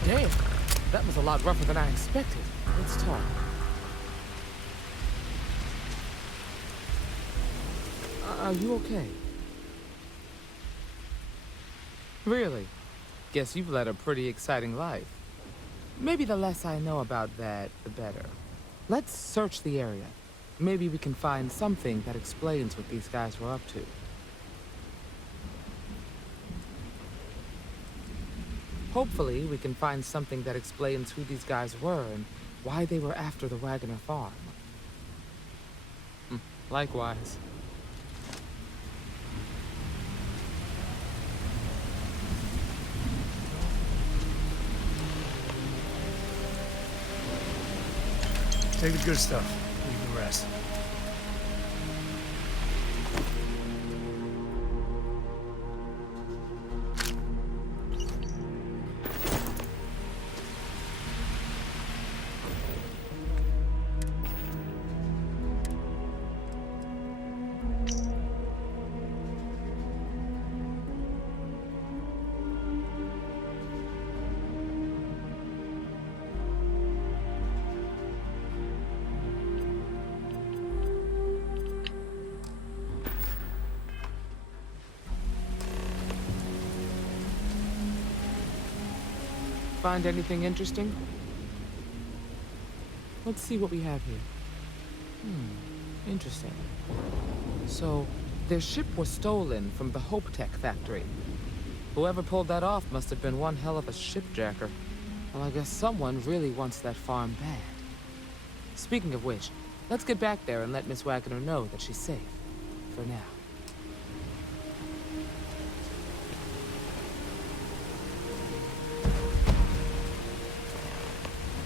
Damn, that was a lot rougher than I expected. Let's talk. Are you okay? Really? Guess you've led a pretty exciting life. Maybe the less I know about that, the better. Let's search the area. Maybe we can find something that explains what these guys were up to. Hopefully, we can find something that explains who these guys were and why they were after the Wagner farm. Likewise. Take the good stuff. Leave the rest. Find anything interesting? Let's see what we have here. Interesting. So, their ship was stolen from the HopeTech factory. Whoever pulled that off must have been one hell of a shipjacker. Well, I guess someone really wants that farm bad. Speaking of which, let's get back there and let Miss Wagner know that she's safe. For now.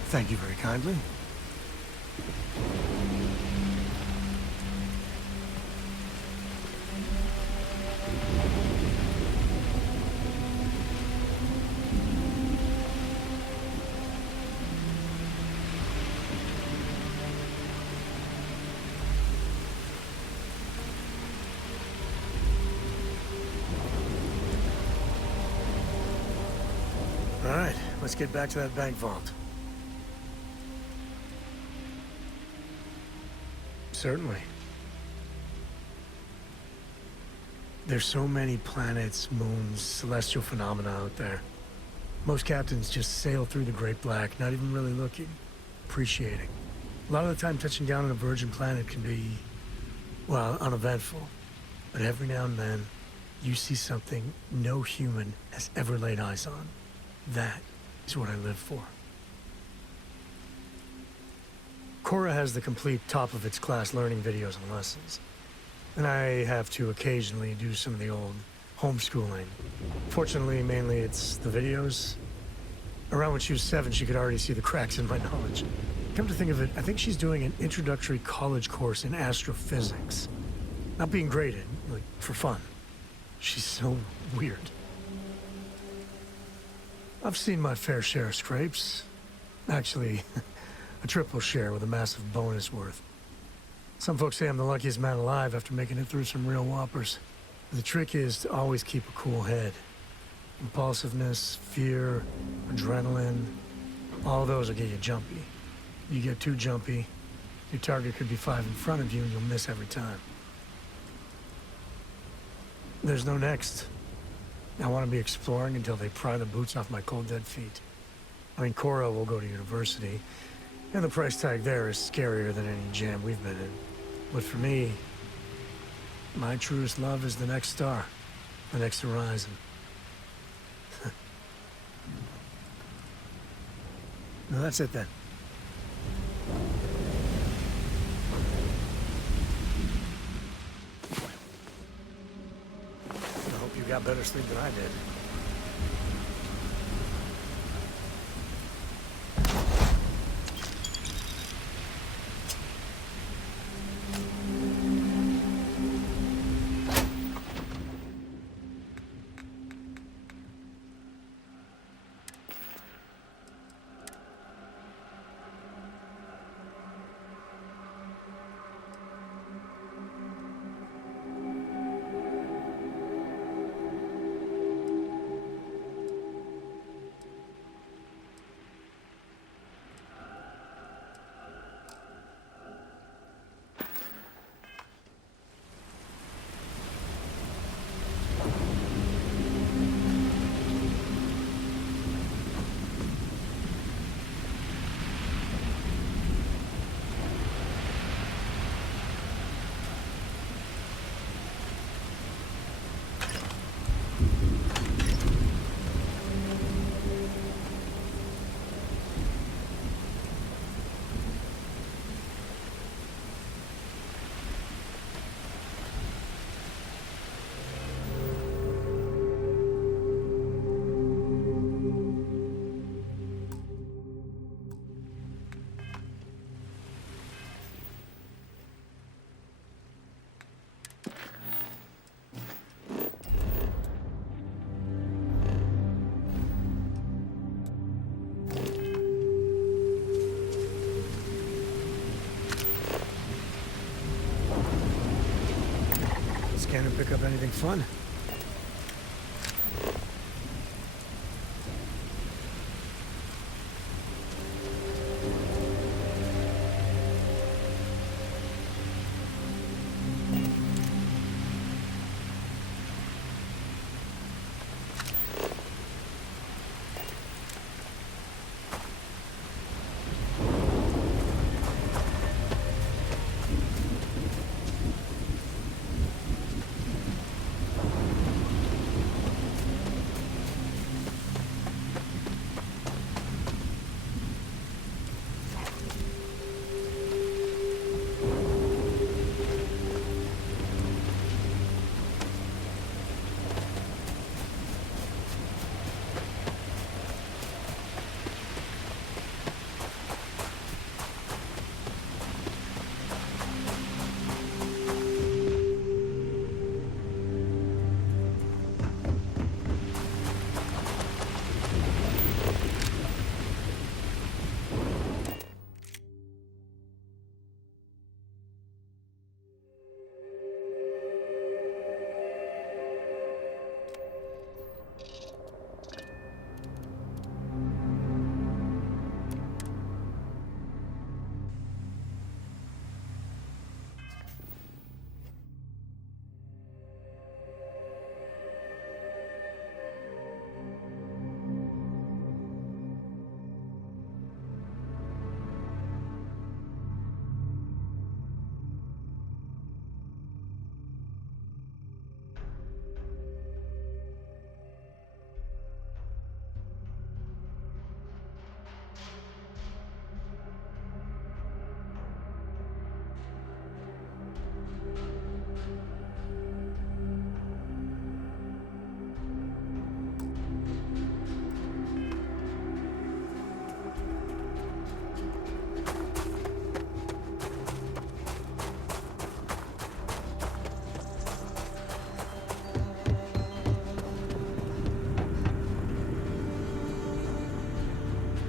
Thank you very kindly. let's get back to that bank vault. Certainly. There's so many planets, moons, celestial phenomena out there. Most captains just sail through the Great Black, not even really looking, appreciating. A lot of the time touching down on a virgin planet can be, well, uneventful. But every now and then, you see something no human has ever laid eyes on. That is what I live for. Cora has the complete top-of-its-class learning videos and lessons. And I have to occasionally do some of the old homeschooling. Fortunately, mainly it's the videos. Around when she was 7, she could already see the cracks in my knowledge. Come to think of it, I think she's doing an introductory college course in astrophysics. Not being graded, like, for fun. She's so weird. I've seen my fair share of scrapes. Actually, a triple share with a massive bonus worth. Some folks say I'm the luckiest man alive after making it through some real whoppers. The trick is to always keep a cool head. Impulsiveness, fear, adrenaline, all those will get you jumpy. You get too jumpy, your target could be 5 in front of you and you'll miss every time. There's no next. I want to be exploring until they pry the boots off my cold dead feet. I mean, Cora will go to university, and the price tag there is scarier than any jam we've been in. But for me, my truest love is the next star, the next horizon. No, that's it then. I hope you got better sleep than I did. Scan and pick up anything fun?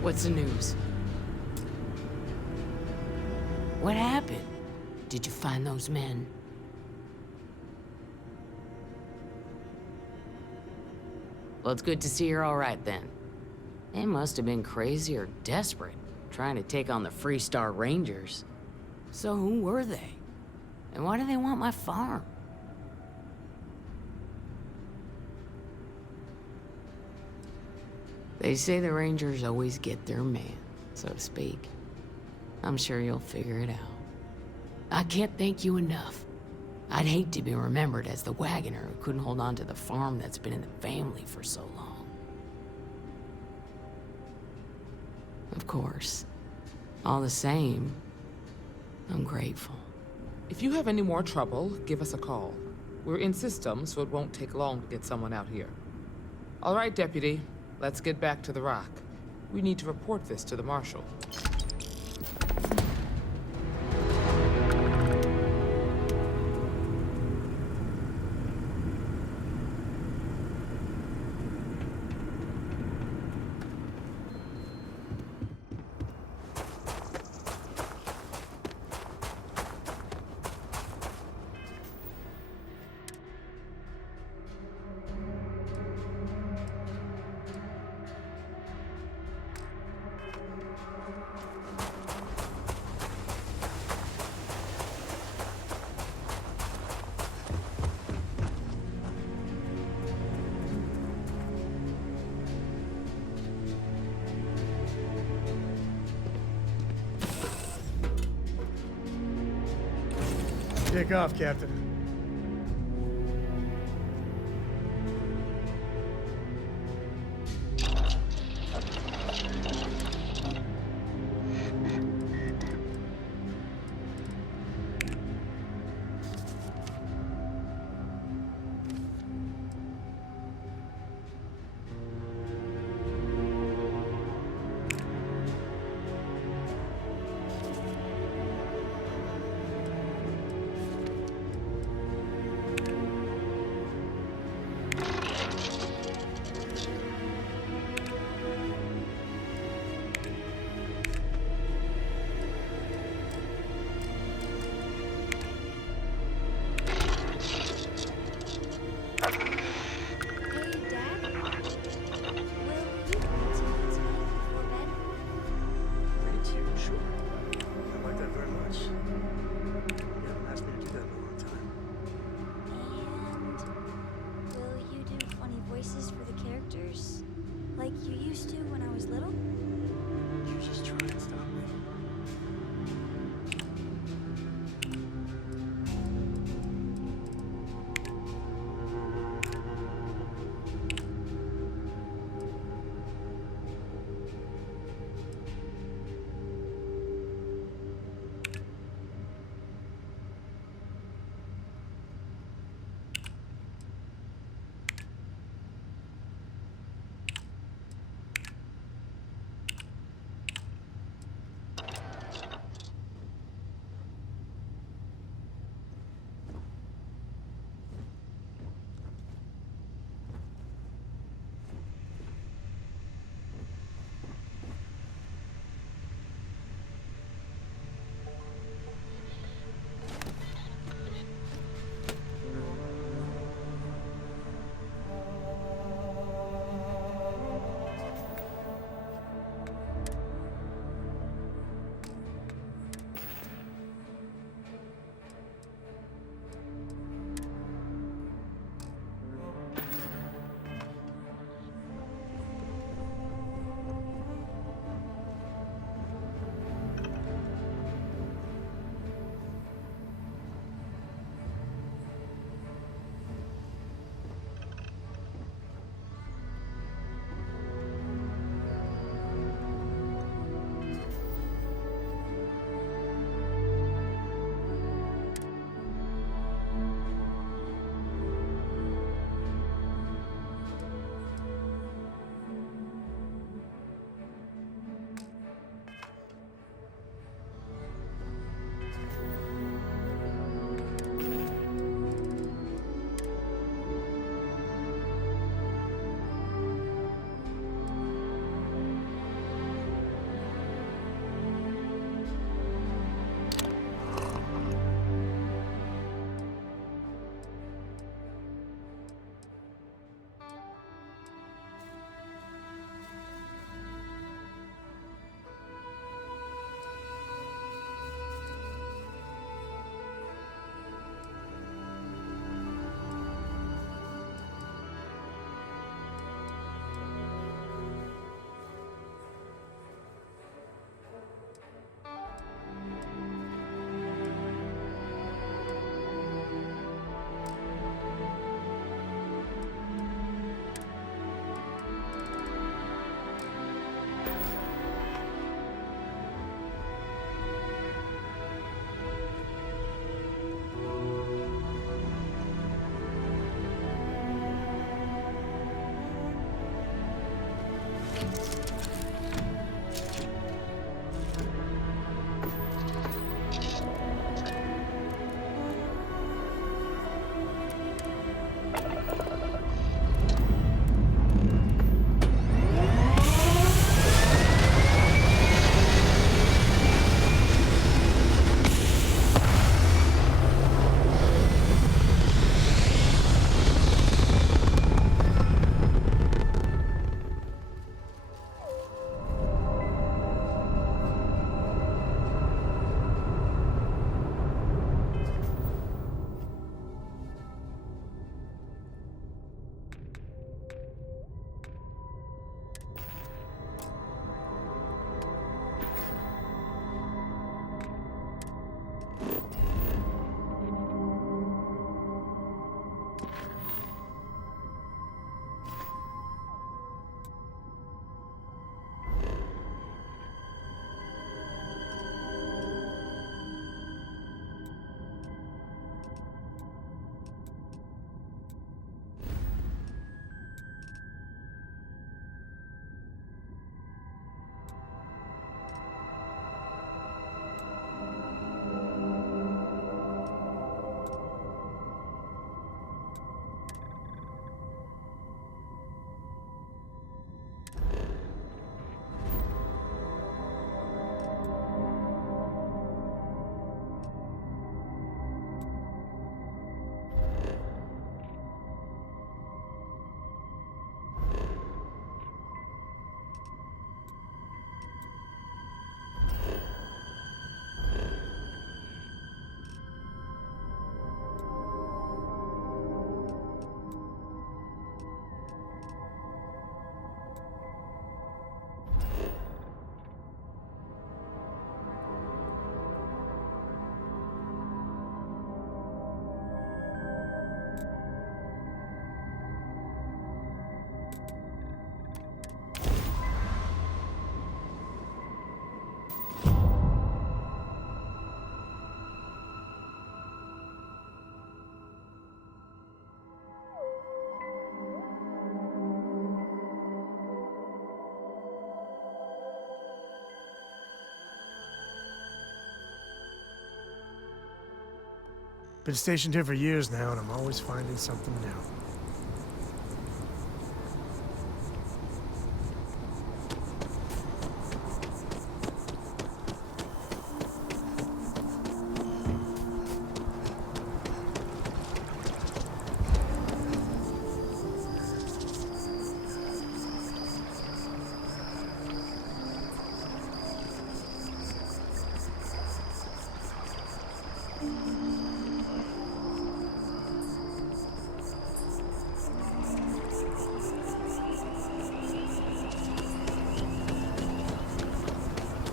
What's the news? What happened? Did you find those men? Well, it's good to see you're all right then. They must have been crazy or desperate, trying to take on the Freestar Rangers. So who were they? And why do they want my farm? They say the Rangers always get their man, so to speak. I'm sure you'll figure it out. I can't thank you enough. I'd hate to be remembered as the wagoner who couldn't hold on to the farm that's been in the family for so long. Of course. All the same, I'm grateful. If you have any more trouble, give us a call. We're in system, so it won't take long to get someone out here. All right, Deputy. Let's get back to the rock. We need to report this to the Marshal. Take off, Captain. Like you used to when I was little? You just try and stop me. Been stationed here for years now, and I'm always finding something new.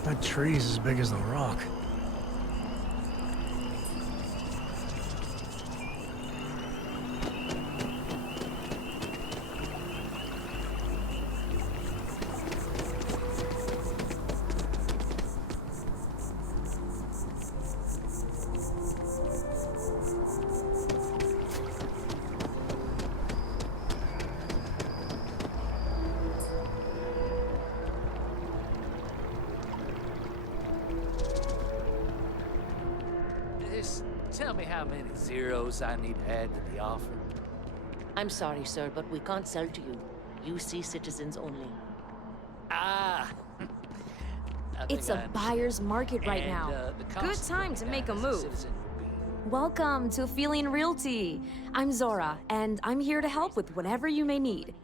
That tree's as big as the rock. Just tell me how many zeros I need to add to the offer. I'm sorry, sir, but we can't sell to you. UC citizens only. Ah! It's a buyer's market right now. Good time to make a move. Welcome to Feeling Realty. I'm Zora, and I'm here to help with whatever you may need.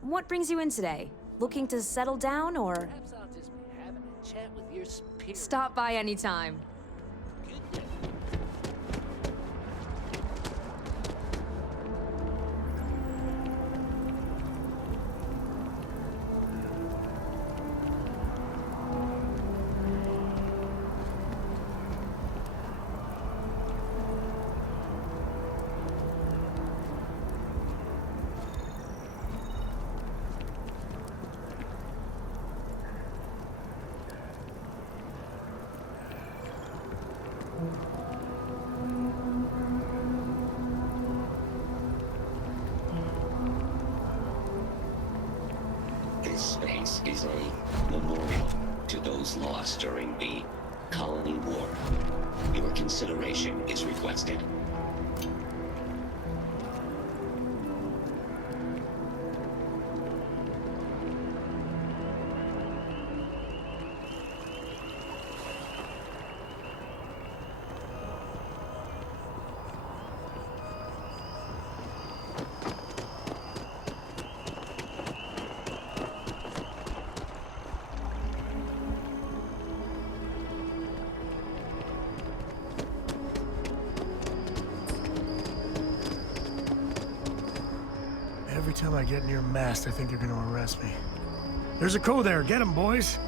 What brings you in today? Looking to settle down, or...? Perhaps I'll just be having a chat with your superior. Stop by anytime. This space is a memorial to those lost during the Colony War. Your consideration is requested. Every time I get near mast, I think they're gonna arrest me. There's a co there. Get him, boys.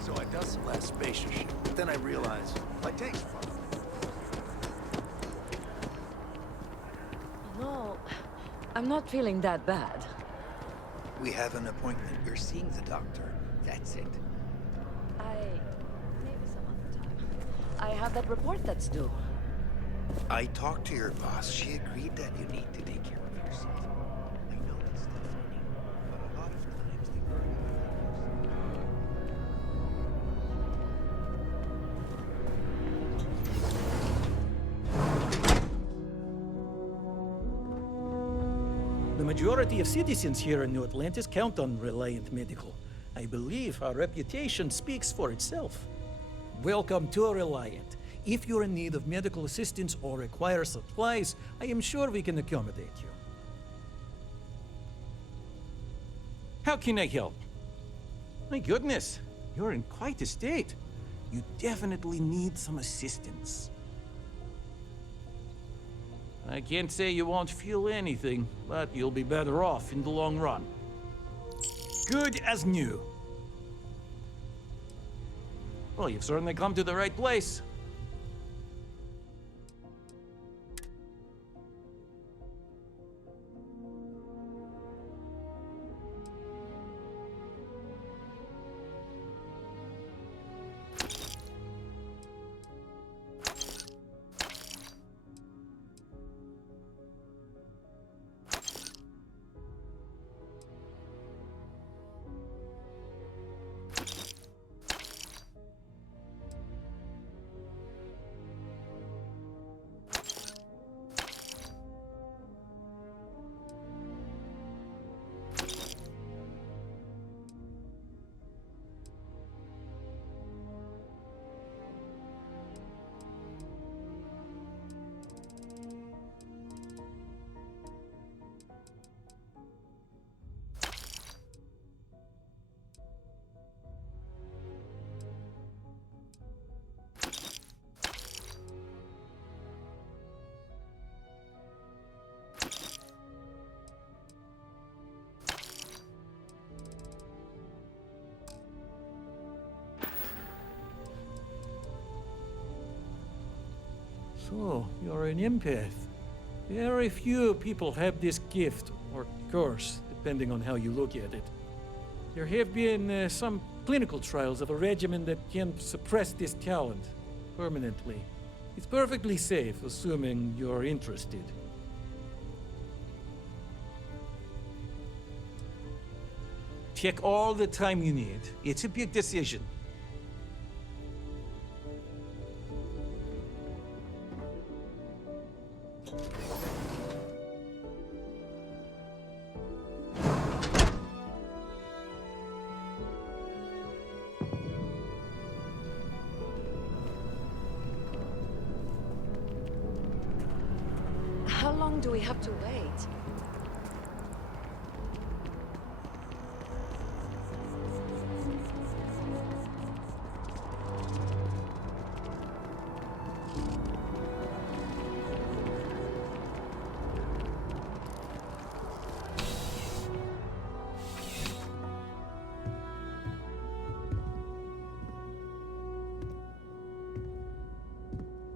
So I dust some last spacer shit, but then I realized my tank's fucked. No, I'm not feeling that bad. We have an appointment. We're seeing the doctor. That's it. Maybe some other time. I have that report that's due. I talked to your boss. She agreed that you need to take care of yourself. I know it's still funny, but a lot of times they burn The majority of citizens here in New Atlantis count on Reliant Medical. I believe our reputation speaks for itself. Welcome to Reliant. If you're in need of medical assistance or require supplies, I am sure we can accommodate you. How can I help? My goodness, you're in quite a state. You definitely need some assistance. I can't say you won't feel anything, but you'll be better off in the long run. Good as new. Well, you've certainly come to the right place. So, you're an empath. Very few people have this gift, or curse, depending on how you look at it. There have been some clinical trials of a regimen that can suppress this talent permanently. It's perfectly safe, assuming you're interested. Take all the time you need. It's a big decision. How long do we have to wait?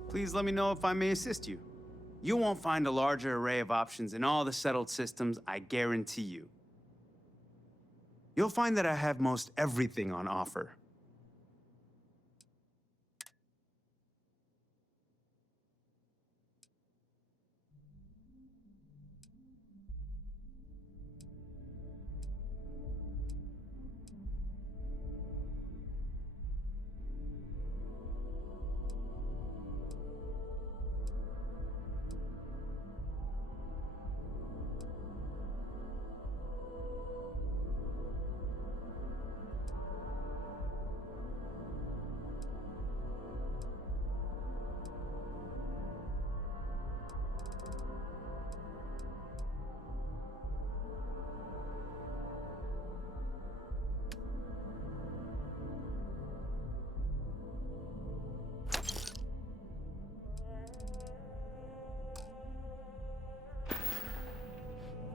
Please let me know if I may assist you. You won't find a larger array of options in all the settled systems, I guarantee you. You'll find that I have most everything on offer.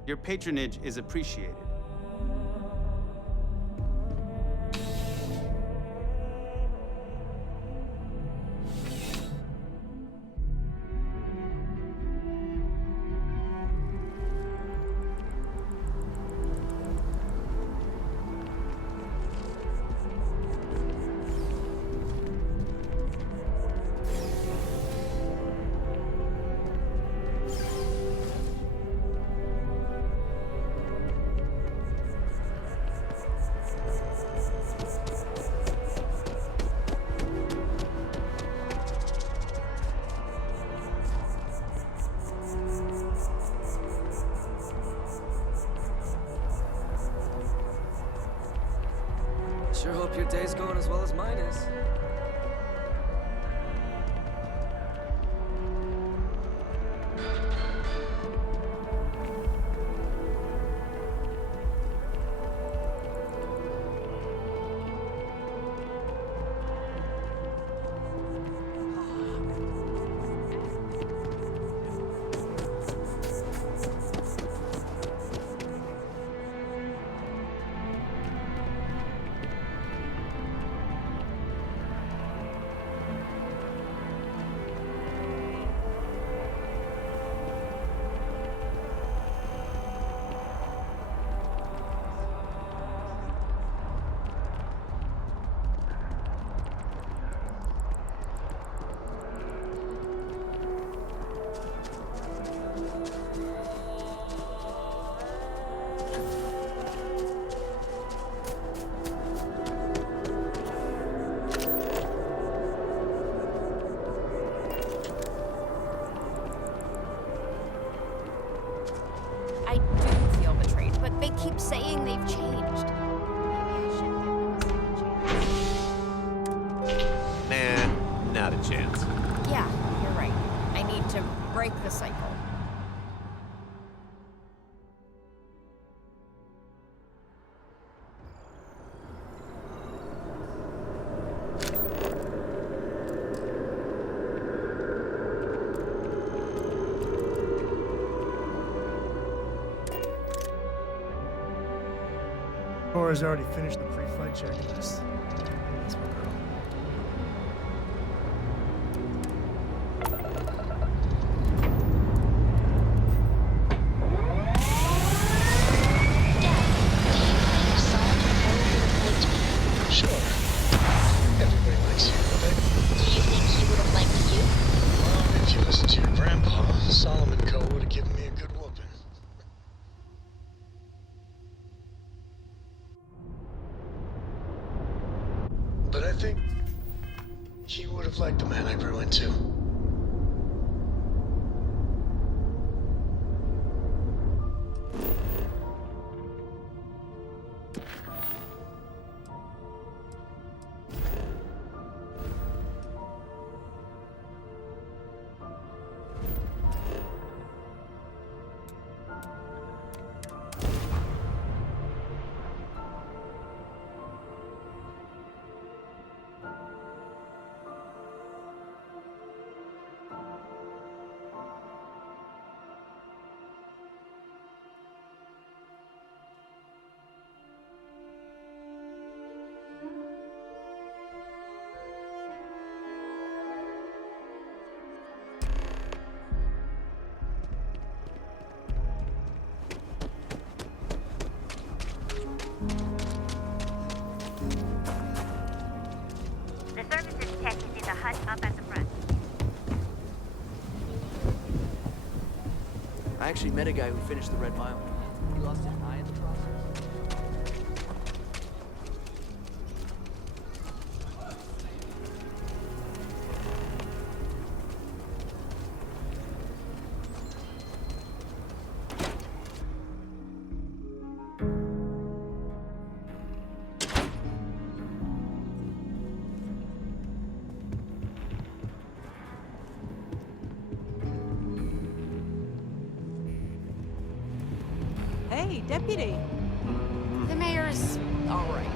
Your patronage is appreciated. Sure hope your day's going as well as mine is. I do feel betrayed, but they keep saying they've changed. Nah, not a chance. Yeah, you're right. I need to break the cycle. Cora's already finished the pre-flight checklist. That's my girl. Solomon Co. would have given me a good whooping. But I think he would have liked the man I grew into. The services tech is in the hut up at the front. I actually met a guy who finished the Red Mile. He lost an eye in the process. Hey, deputy. The mayor's all right.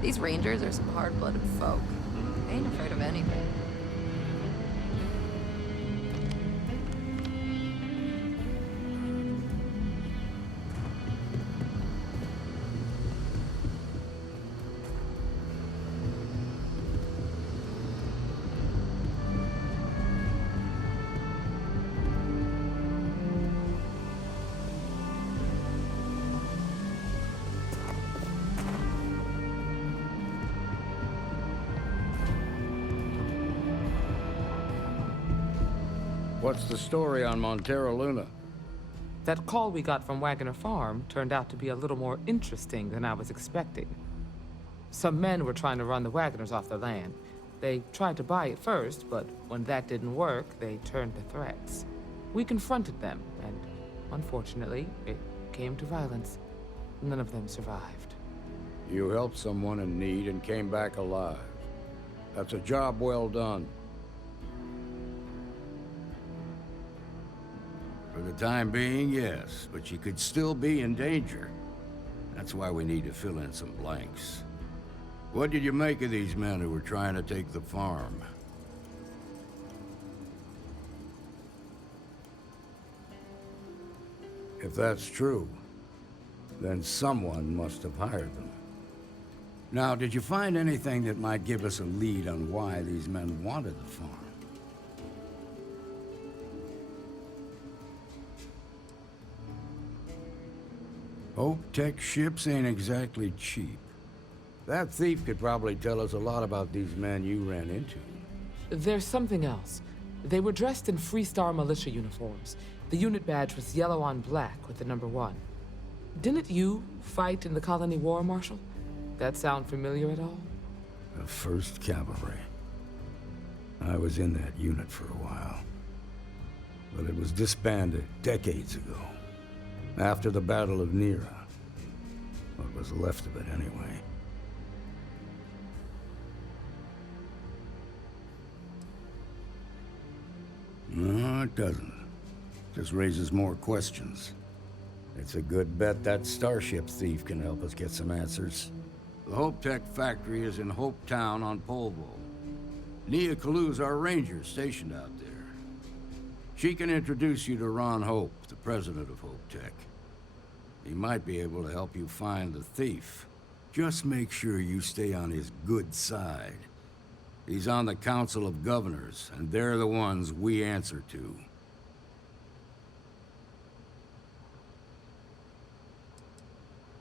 These Rangers are some hard-blooded folk. They ain't afraid of anything. What's the story on Montero Luna? That call we got from Wagner Farm turned out to be a little more interesting than I was expecting. Some men were trying to run the Wagners off the land. They tried to buy it first, but when that didn't work, they turned to threats. We confronted them, and unfortunately, it came to violence. None of them survived. You helped someone in need and came back alive. That's a job well done. For the time being, yes, but you could still be in danger. That's why we need to fill in some blanks. What did you make of these men who were trying to take the farm? If that's true, then someone must have hired them. Now, did you find anything that might give us a lead on why these men wanted the farm? HopeTech ships ain't exactly cheap. That thief could probably tell us a lot about these men you ran into. There's something else. They were dressed in Freestar militia uniforms. The unit badge was yellow on black with the number 1. Didn't you fight in the Colony War, Marshal? That sound familiar at all? The 1st Cavalry. I was in that unit for a while. But it was disbanded decades ago. After the Battle of Nera. What was left of it, anyway. No, it doesn't. Just raises more questions. It's a good bet that starship thief can help us get some answers. The HopeTech factory is in Hope Town on Polvo. Nia Kalu's our ranger stationed out there. She can introduce you to Ron Hope, the president of HopeTech. He might be able to help you find the thief. Just make sure you stay on his good side. He's on the Council of Governors, and they're the ones we answer to.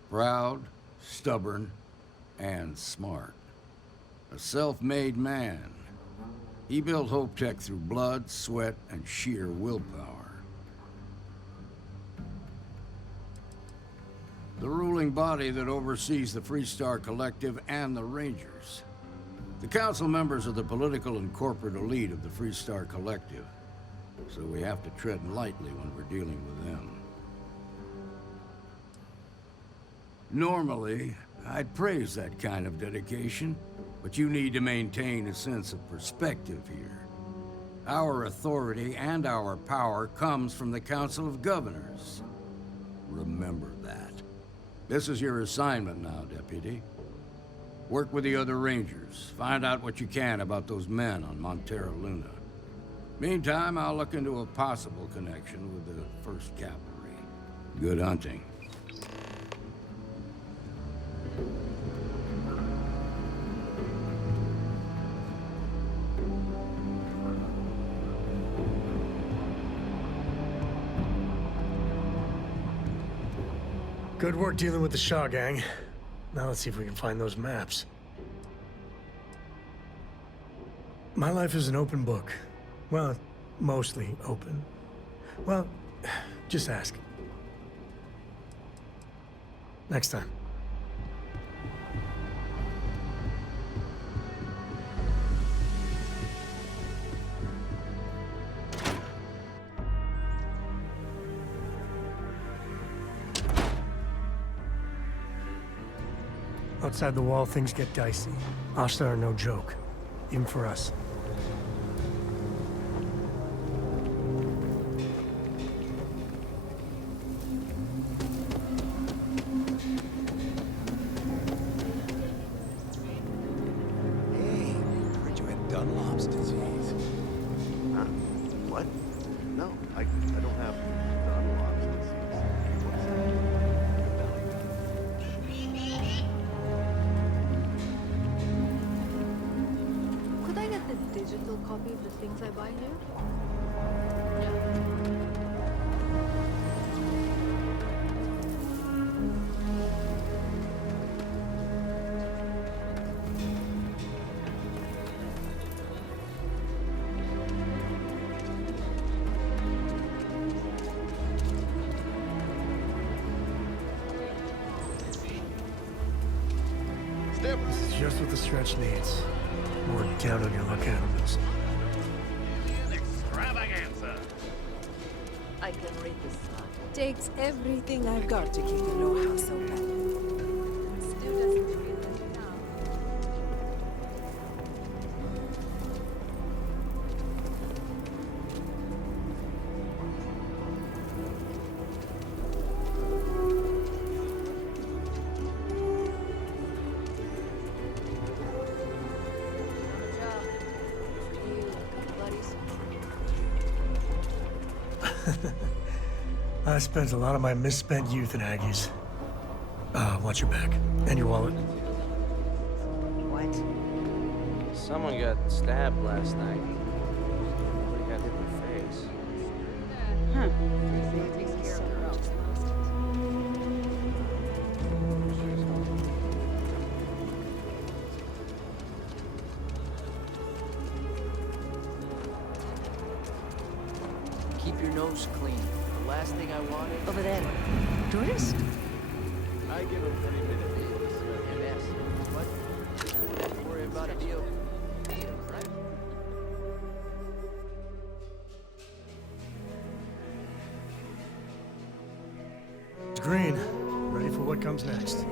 Proud, stubborn, and smart. A self-made man. He built HopeTech through blood, sweat, and sheer willpower. The ruling body that oversees the Freestar Collective and the Rangers. The council members are the political and corporate elite of the Freestar Collective, so we have to tread lightly when we're dealing with them. Normally, I'd praise that kind of dedication, but you need to maintain a sense of perspective here. Our authority and our power comes from the Council of Governors. Remember that. This is your assignment now, Deputy. Work with the other Rangers. Find out what you can about those men on Montera Luna. Meantime, I'll look into a possible connection with the 1st Cavalry. Good hunting. Good work dealing with the Shaw gang. Now let's see if we can find those maps. My life is an open book. Well, mostly open. Well, just ask. Next time. Outside the wall, things get dicey. Ashta are no joke, even for us. Hey, heard you had Dunlop's disease. Huh? What? No, I don't have Dunlop's disease. What's that? Could I get the digital copy of the things I buy here? This is just what the stretch needs. More down on your luck animals. Extravaganza! I can read this sign. Takes everything I've got to keep the row house open. Still doesn't feel like now. I spent a lot of my misspent youth in Aggies. Watch your back. And your wallet. What? Someone got stabbed last night. Somebody got hit in the face. Huh. Keep your nose clean. The last thing I wanted... Over there. Tourist? I give him 30 minutes. MS. What? Don't worry about it, deal. Deal, right? Green, ready for what comes next.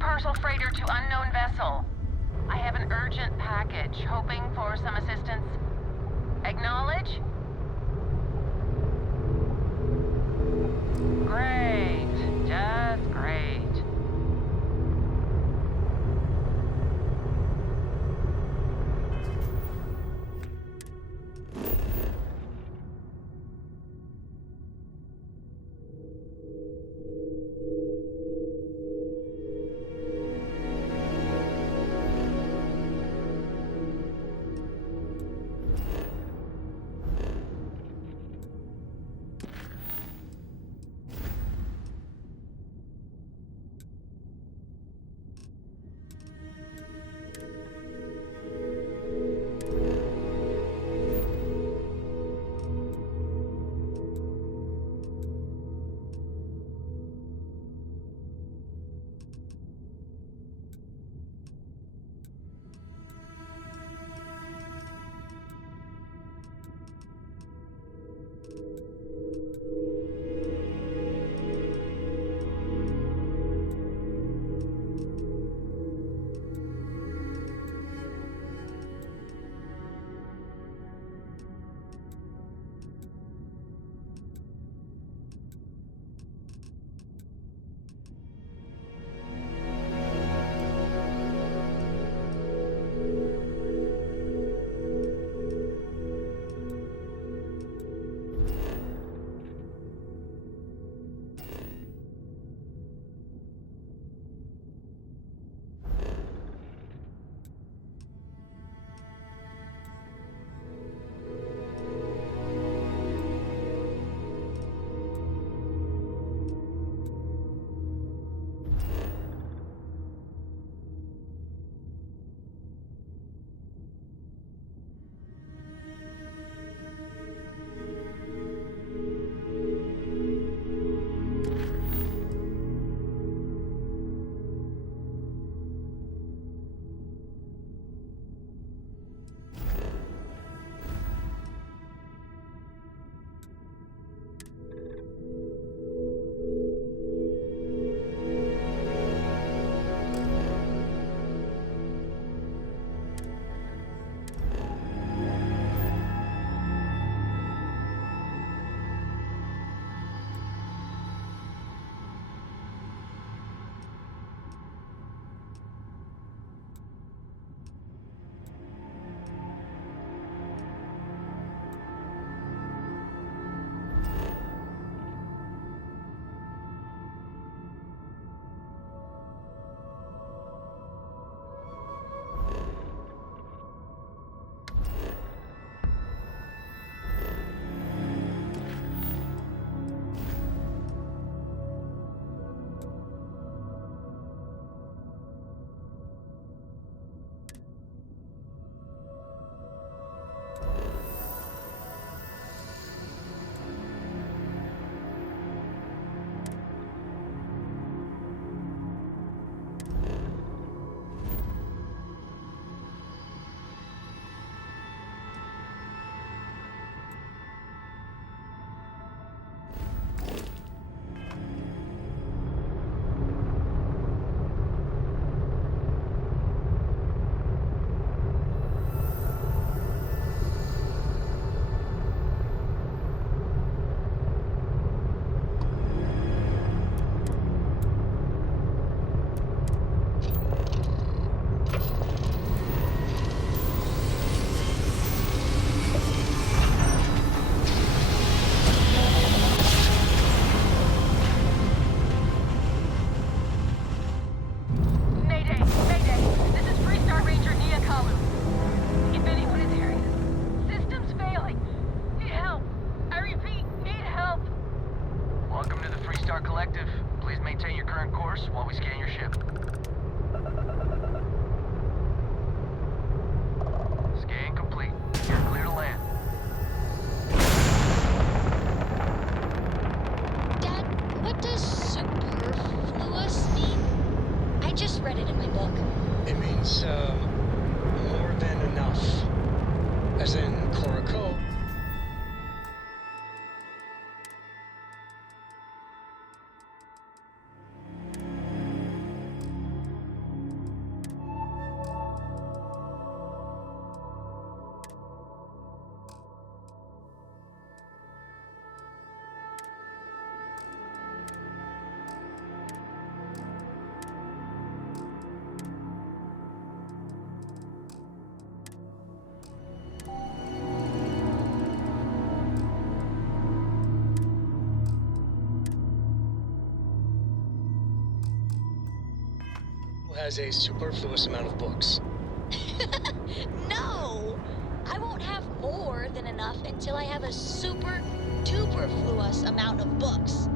Parcel freighter to unknown vessel. I have an urgent package, hoping for some assistance. Acknowledge? Great. Just great. Welcome to the Freestar Collective. Please maintain your current course while we scan your ship. Scan complete. You're clear to land. Dad, what does superfluous mean? I just read it in my book. It means, more than enough. As in Cora. Has a superfluous amount of books. No! I won't have more than enough until I have a super duperfluous amount of books.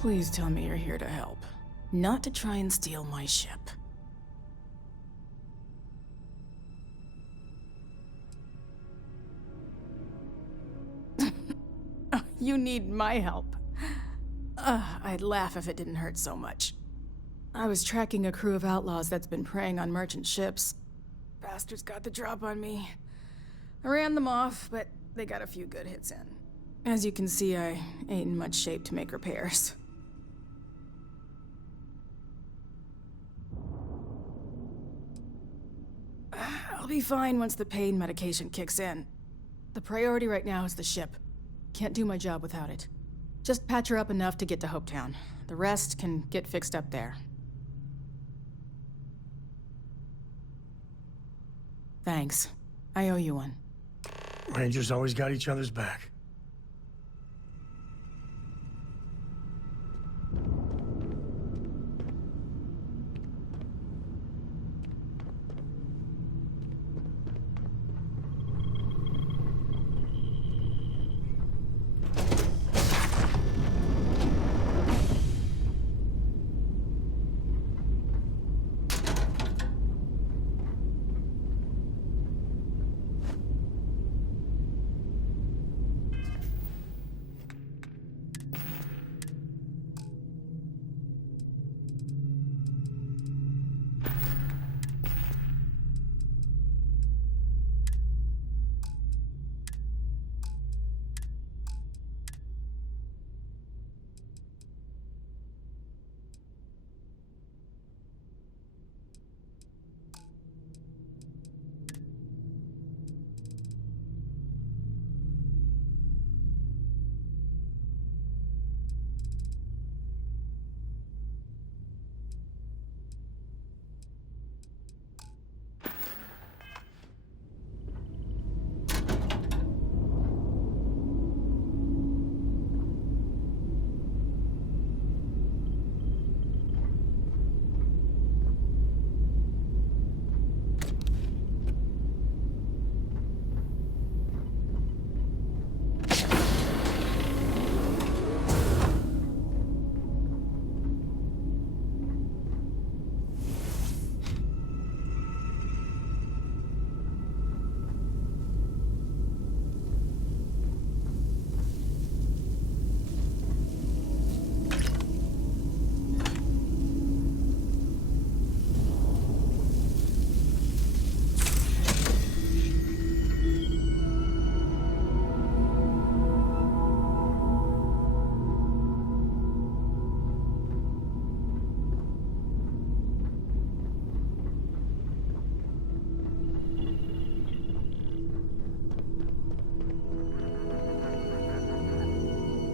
Please tell me you're here to help, not to try and steal my ship. You need my help. I'd laugh if it didn't hurt so much. I was tracking a crew of outlaws that's been preying on merchant ships. Bastards got the drop on me. I ran them off, but they got a few good hits in. As you can see, I ain't in much shape to make repairs. I'll be fine once the pain medication kicks in. The priority right now is the ship. Can't do my job without it. Just patch her up enough to get to Hopetown. The rest can get fixed up there. Thanks. I owe you one. Rangers always got each other's back.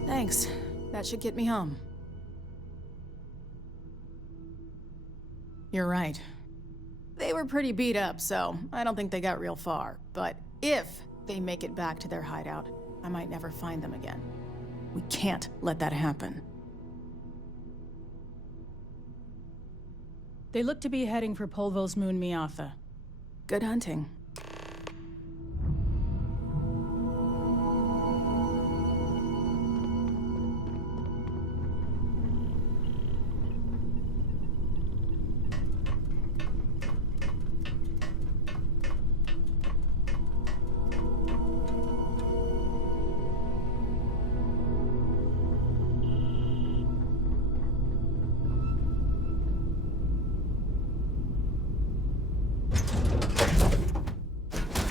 Thanks. That should get me home. You're right. They were pretty beat up, so I don't think they got real far. But if they make it back to their hideout, I might never find them again. We can't let that happen. They look to be heading for Polvo's moon Miatha. Good hunting.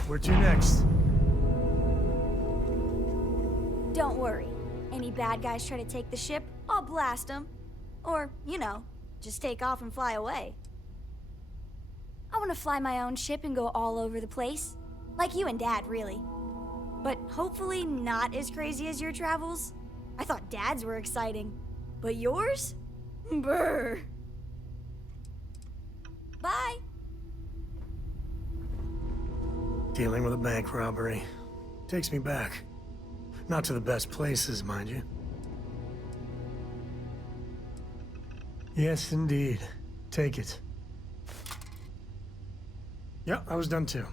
Where to next? Don't worry. Any bad guys try to take the ship, I'll blast them. Or, you know, just take off and fly away. I want to fly my own ship and go all over the place. Like you and Dad, really. But hopefully not as crazy as your travels. I thought Dad's were exciting. But yours? Brr. Bye. Dealing with a bank robbery. Takes me back. Not to the best places, mind you. Yes, indeed. Take it. Yeah, I was done too.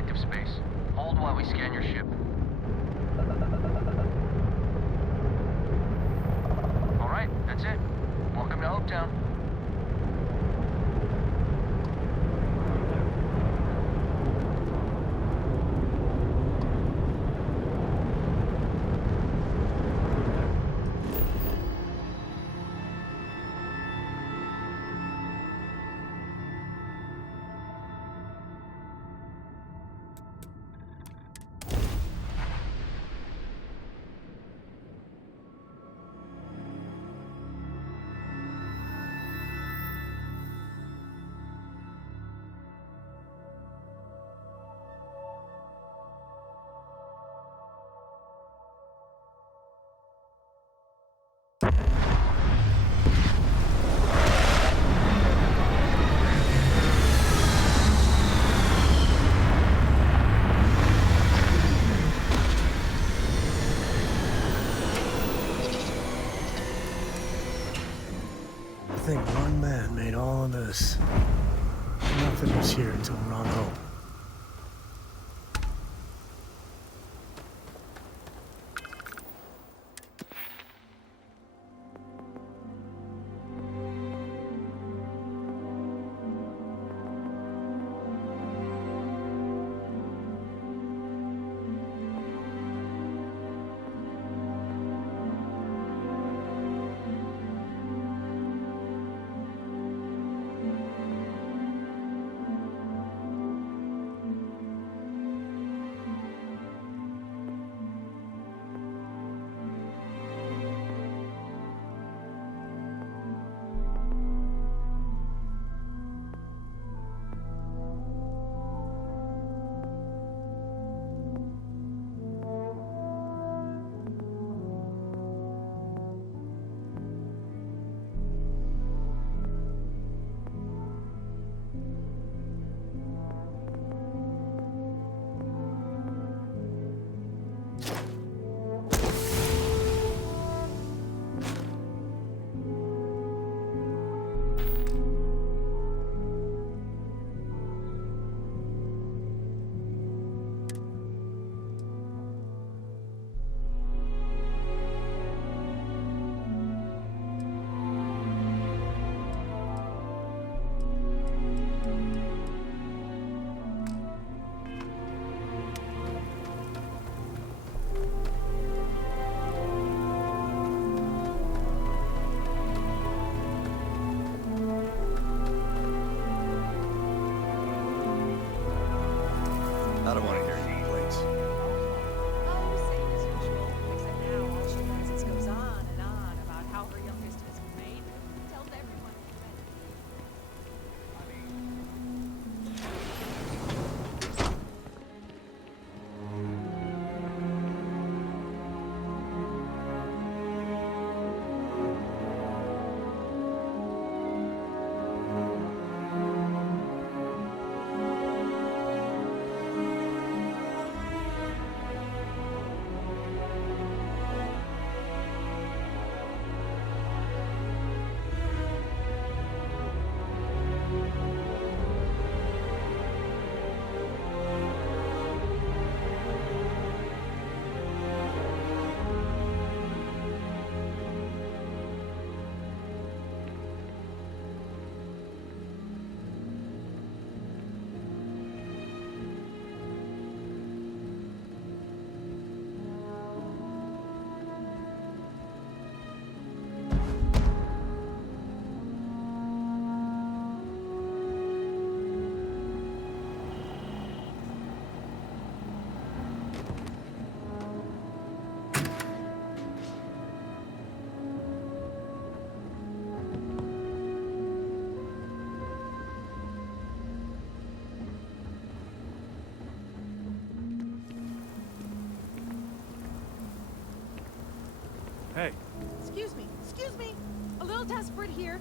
collective space. Hold while we scan your ship. Alright, that's it. Welcome to Hopetown. I think one man made all of this. Nothing was here until we're on Hope. I don't want to hear complaints. Oh, same as usual. Except now all she does is goes on about how her youngest has made it. Tells everyone to get ready. Hey. Excuse me. A little desperate here.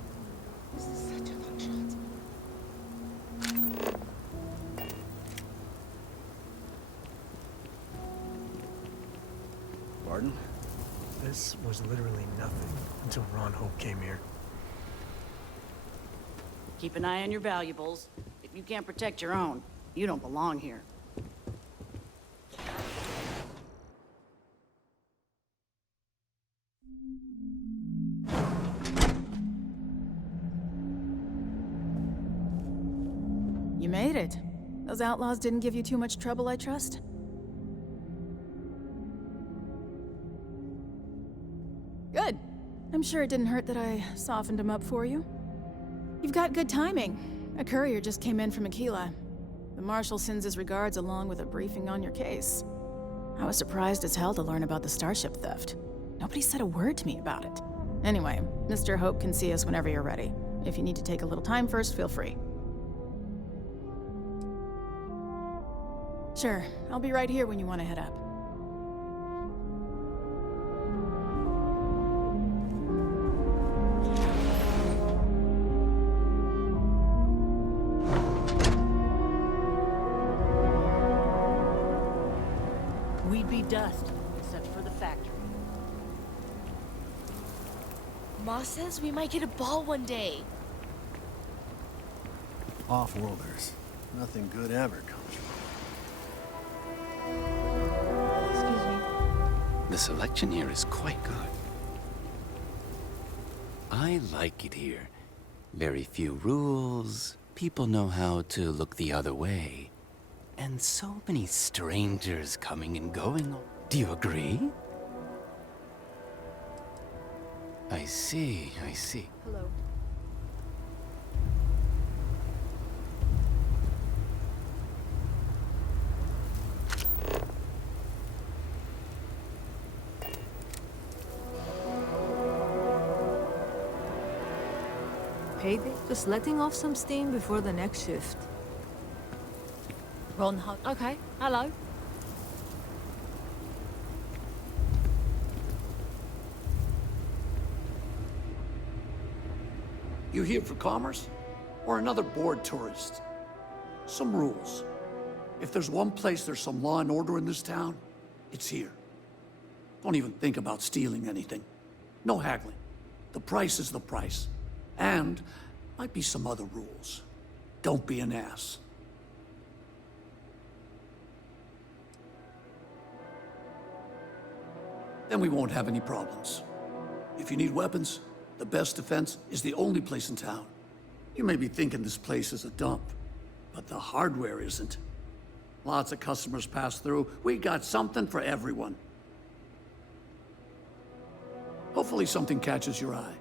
This is such a long shot. Pardon? This was literally nothing until Ron Hope came here. Keep an eye on your valuables. If you can't protect your own, you don't belong here. You made it. Those outlaws didn't give you too much trouble, I trust? Good. I'm sure it didn't hurt that I softened him up for you. You've got good timing. A courier just came in from Akila. The Marshal sends his regards along with a briefing on your case. I was surprised as hell to learn about the starship theft. Nobody said a word to me about it. Anyway, Mr. Hope can see us whenever you're ready. If you need to take a little time first, feel free. Sure, I'll be right here when you want to head up. We'd be dust, except for the factory. Ma says we might get a ball one day. Off-worlders. Nothing good ever comes from Excuse me. The selection here is quite good. I like it here. Very few rules. People know how to look the other way. And so many strangers coming and going. Do you agree? I see, I see. Hello. Payday? Just letting off some steam before the next shift. Okay, hello. You here for commerce? Or another bored tourist? Some rules. If there's one place there's some law and order in this town, it's here. Don't even think about stealing anything. No haggling. The price is the price. And might be some other rules. Don't be an ass. Then we won't have any problems. If you need weapons, the best defense is the only place in town. You may be thinking this place is a dump, but the hardware isn't. Lots of customers pass through. We got something for everyone. Hopefully something catches your eye.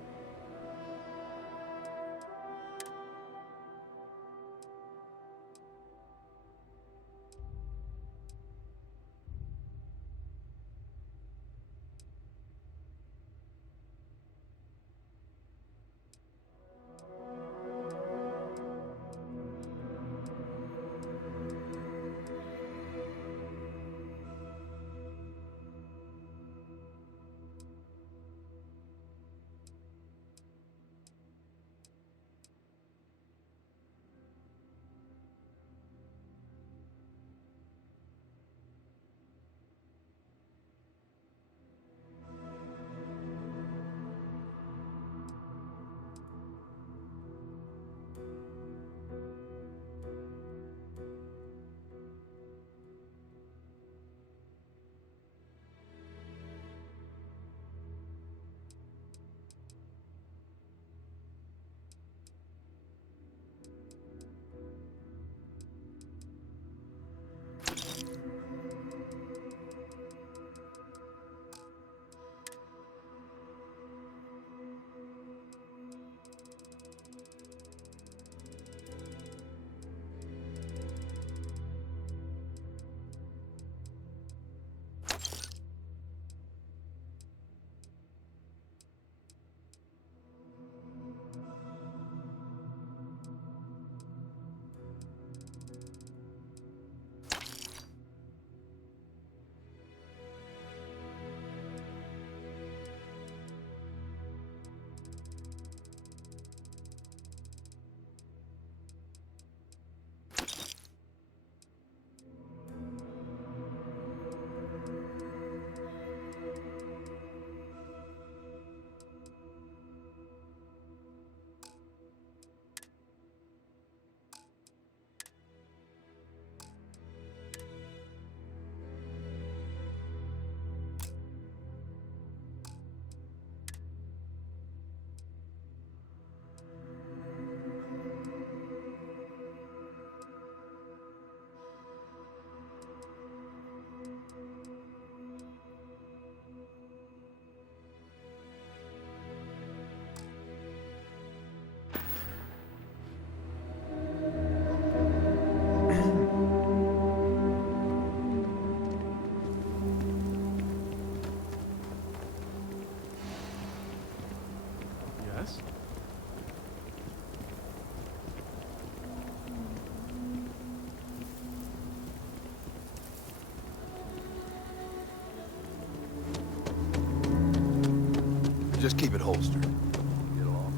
Just keep it holstered. Get along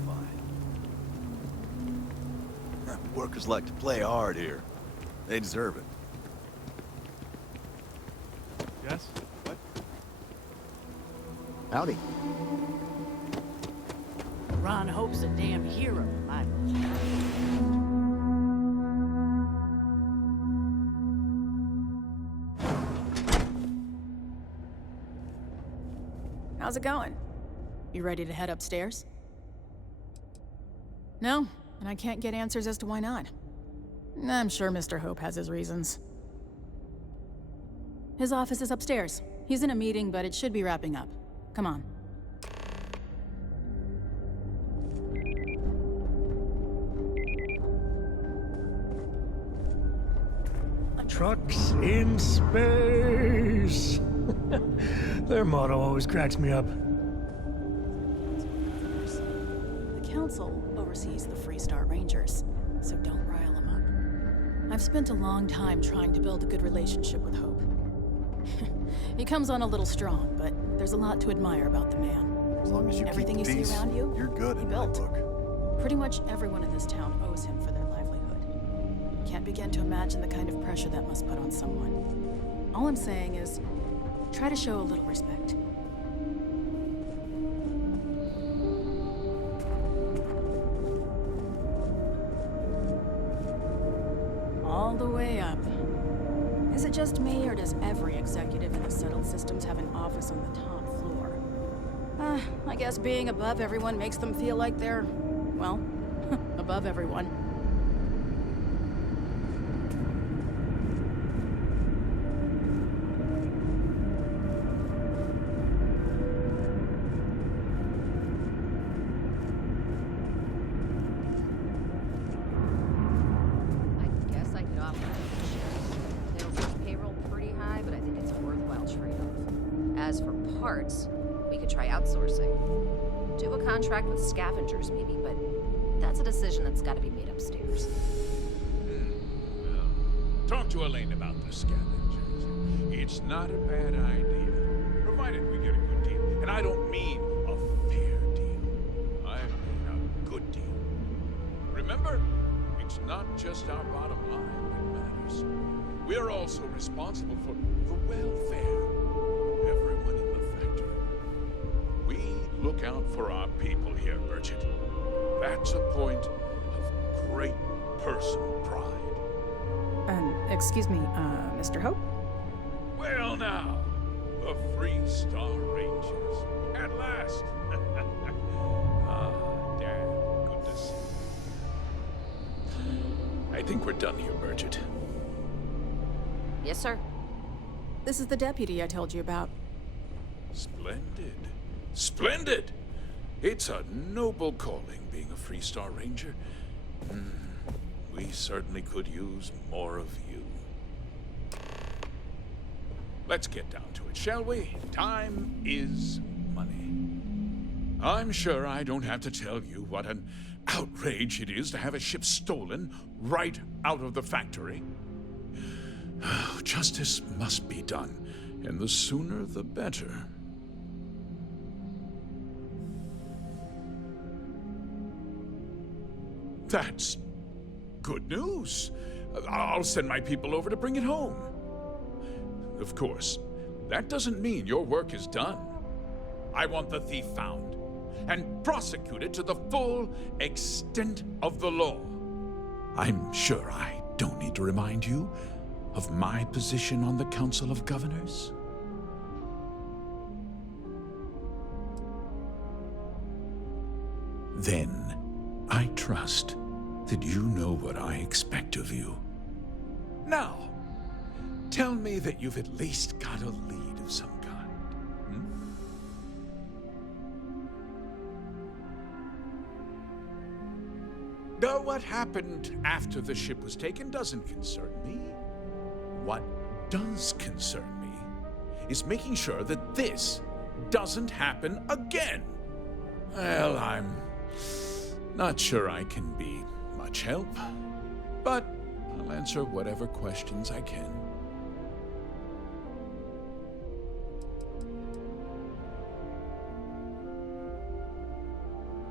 fine. Workers like to play hard here. They deserve it. Yes? What? Howdy. Ron Hope's a damn hero, I How's it going? You ready to head upstairs? No, and I can't get answers as to why not. I'm sure Mr. Hope has his reasons. His office is upstairs. He's in a meeting, but it should be wrapping up. Come on. Trucks in space. Their motto always cracks me up. The council oversees the Freestar Rangers, so don't rile them up. I've spent a long time trying to build a good relationship with Hope. He comes on a little strong, but there's a lot to admire about the man. As long as you Everything keep you the peace, see around you, you're good he in my built. book. Pretty much everyone in this town owes him for their livelihood. Can't begin to imagine the kind of pressure that must put on someone. All I'm saying is, try to show a little respect. All the way up. Is it just me, or does every executive in the settled systems have an office on the top floor? I guess being above everyone makes them feel like they're, well, above everyone. As for parts, we could try outsourcing. Do a contract with scavengers, maybe, but that's a decision that's got to be made upstairs. Talk to Elaine about the scavengers. It's not a bad idea, provided we get a good deal. And I don't mean a fair deal. I mean a good deal. Remember, it's not just our bottom line that matters. We're also responsible for the welfare. Everyone in the factory. We look out for our people here, Bridget. That's a point of great personal pride. Excuse me, Mr. Hope? Well now, the Freestar Rangers. At last. Dad, good to see you. I think we're done here, Bridget. Yes, sir. This is the deputy I told you about. Splendid. Splendid! It's a noble calling, being a Freestar Ranger. We certainly could use more of you. Let's get down to it, shall we? Time is money. I'm sure I don't have to tell you what an outrage it is to have a ship stolen right out of the factory. Justice must be done, and the sooner the better. That's good news. I'll send my people over to bring it home. Of course, that doesn't mean your work is done. I want the thief found and prosecuted to the full extent of the law. I'm sure I don't need to remind you of my position on the Council of Governors. Then, I trust that you know what I expect of you. Now, tell me that you've at least got a lead of some kind. Now, what happened after the ship was taken doesn't concern me. What does concern me is making sure that this doesn't happen again. Well, I'm not sure I can be much help, but I'll answer whatever questions I can.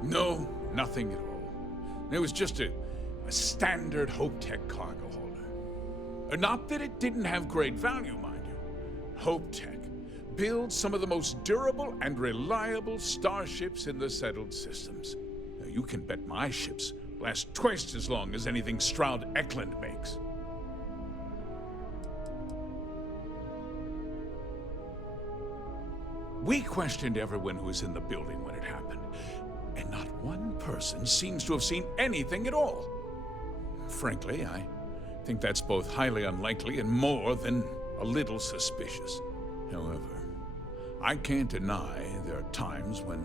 No, nothing at all. It was just a standard HopeTech cargo holder. Not that it didn't have great value, mind you. HopeTech builds some of the most durable and reliable starships in the settled systems. Now, you can bet my ships last twice as long as anything Stroud Eklund makes. We questioned everyone who was in the building when it happened, and not one person seems to have seen anything at all. Frankly, I think that's both highly unlikely and more than a little suspicious. However, I can't deny there are times when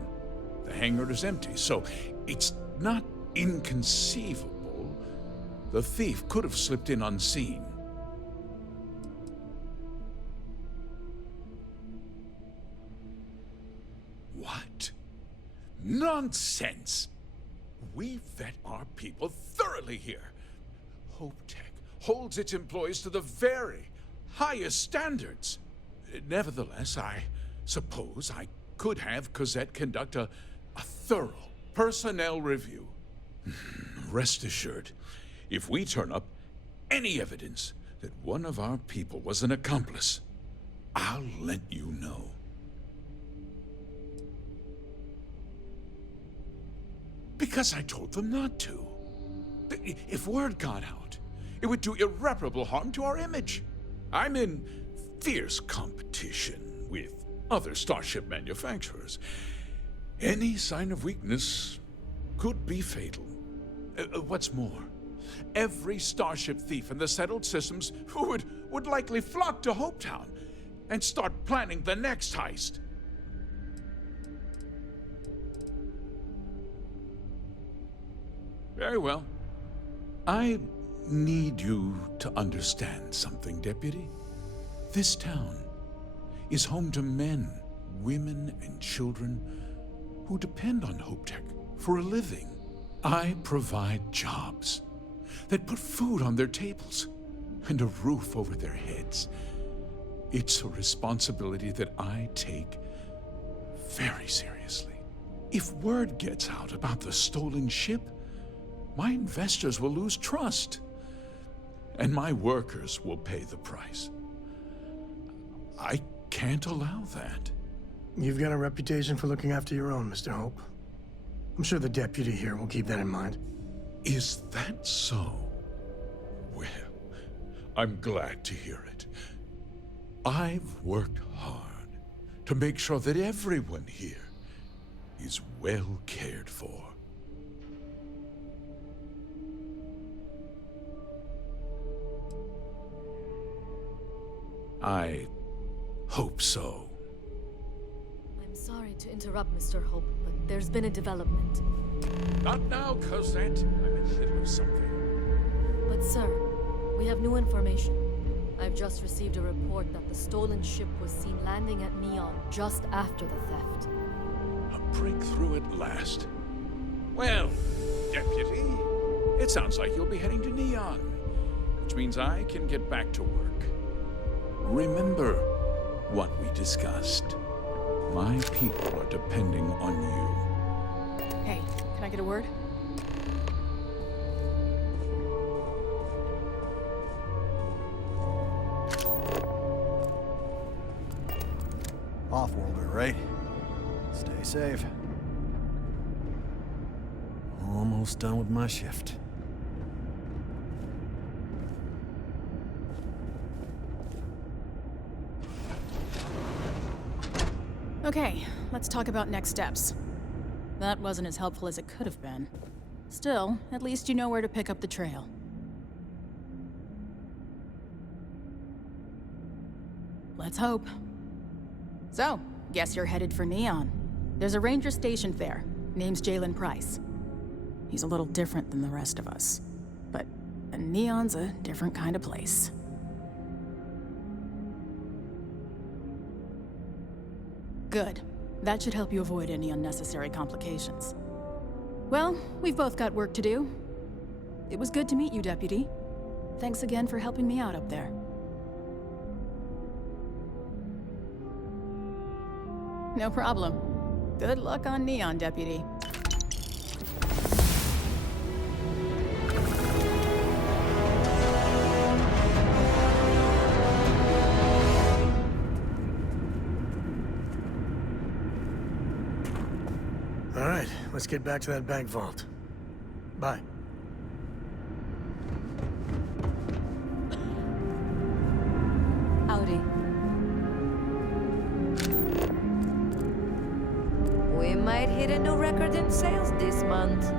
the hangar is empty, so it's not inconceivable the thief could have slipped in unseen. What? Nonsense! We vet our people thoroughly here. HopeTech holds its employees to the very highest standards. Nevertheless, I suppose I could have Cosette conduct a thorough personnel review. Rest assured, if we turn up any evidence that one of our people was an accomplice, I'll let you know. Because I told them not to. If word got out, it would do irreparable harm to our image. I'm in fierce competition with other starship manufacturers. Any sign of weakness could be fatal. What's more, every starship thief in the settled systems would likely flock to Hopetown and start planning the next heist. Very well. I need you to understand something, Deputy. This town is home to men, women, and children who depend on HopeTech for a living. I provide jobs that put food on their tables and a roof over their heads. It's a responsibility that I take very seriously. If word gets out about the stolen ship, my investors will lose trust, and my workers will pay the price. I can't allow that. You've got a reputation for looking after your own, Mr. Hope. I'm sure the deputy here will keep that in mind. Is that so? Well, I'm glad to hear it. I've worked hard to make sure that everyone here is well cared for. I hope so. I'm sorry to interrupt, Mr. Hope, but there's been a development. Not now, Cosette. I'm in the middle of something. But sir, we have new information. I've just received a report that the stolen ship was seen landing at Neon just after the theft. A breakthrough at last. Well, Deputy, it sounds like you'll be heading to Neon, which means I can get back to work. Remember what we discussed. My people are depending on you. Hey, can I get a word? Off-worlder, right? Stay safe. Almost done with my shift. Okay, let's talk about next steps. That wasn't as helpful as it could have been. Still, at least you know where to pick up the trail. Let's hope. So, guess you're headed for Neon. There's a ranger stationed there. Name's Jalen Price. He's a little different than the rest of us. But Neon's a different kind of place. Good. That should help you avoid any unnecessary complications. Well, we've both got work to do. It was good to meet you, Deputy. Thanks again for helping me out up there. No problem. Good luck on Neon, Deputy. let's get back to that bank vault. Bye. Howdy. We might hit a new record in sales this month.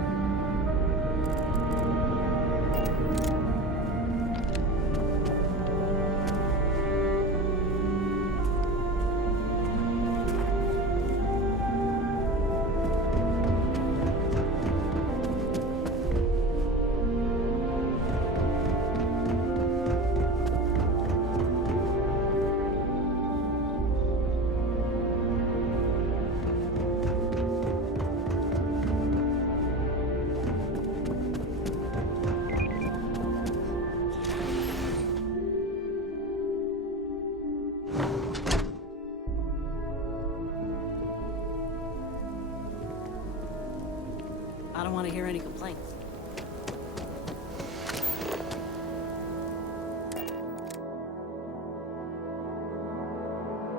I don't want to hear any complaints.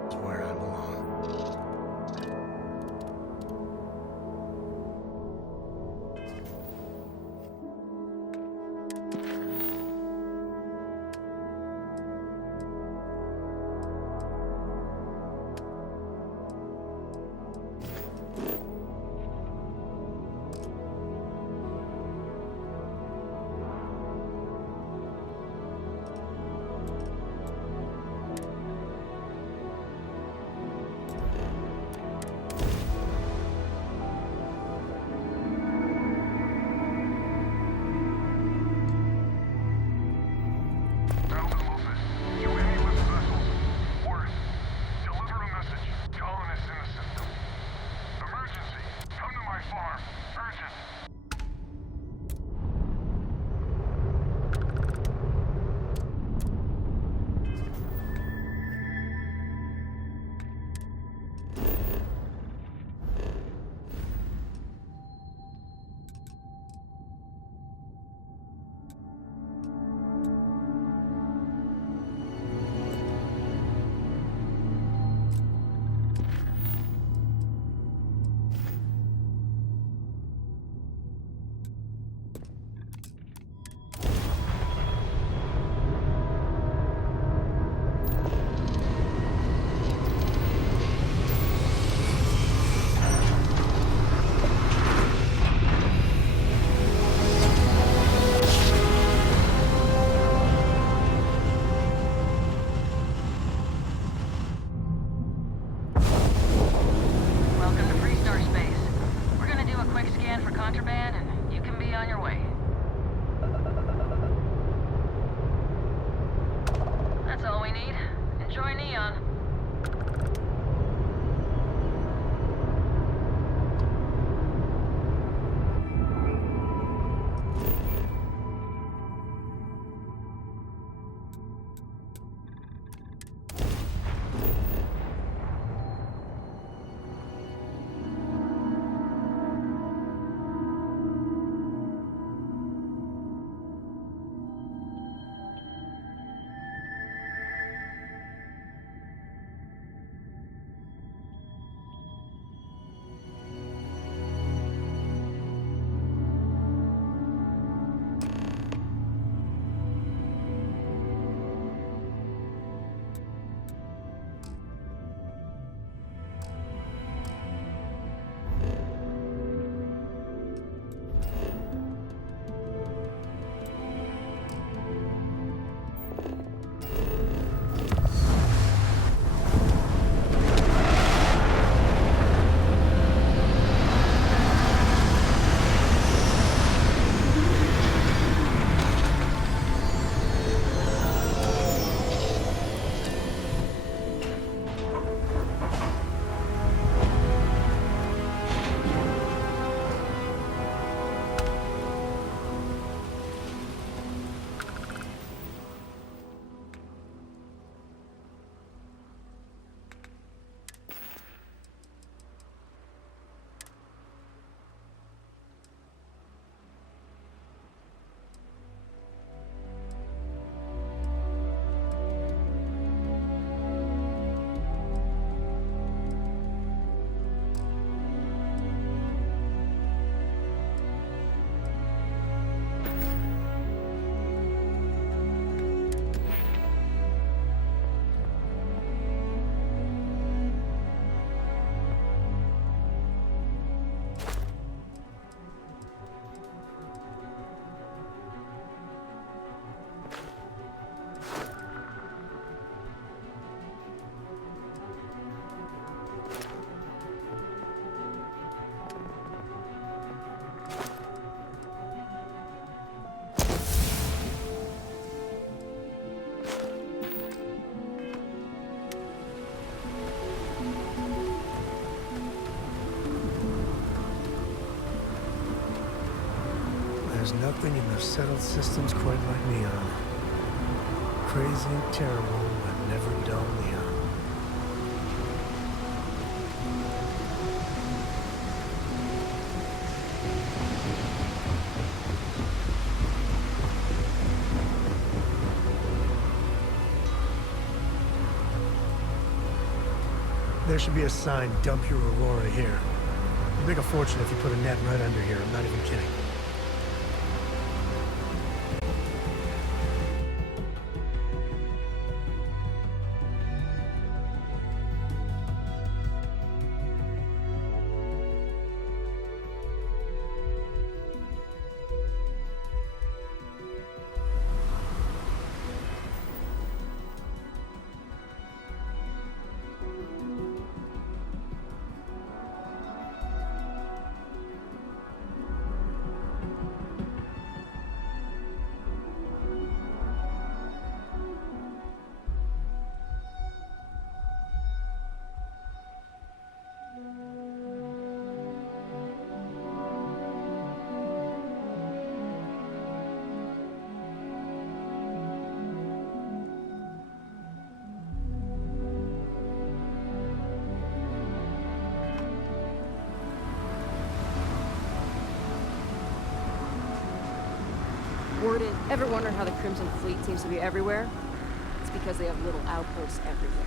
It's where I belong. Nothing in the settled system's quite like Neon. Crazy, terrible, but never dull Neon. There should be a sign, dump your Aurora here. You'd make a fortune if you put a net right under here, I'm not even kidding. Warden, ever wonder how the Crimson Fleet seems to be everywhere? It's because they have little outposts everywhere.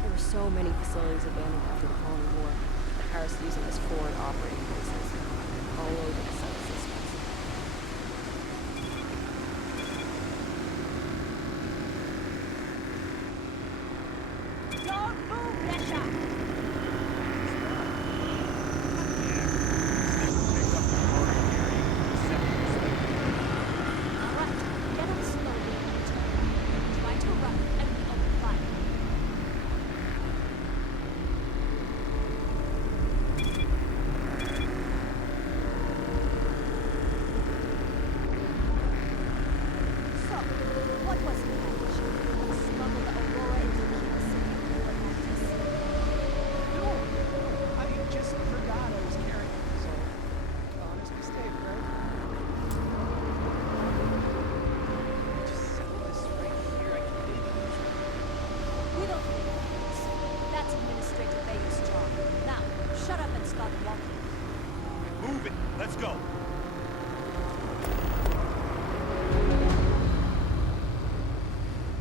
There were so many facilities abandoned after the Colony War that Paris used them as forward operating bases all over the Southern systems. Don't move, Resha!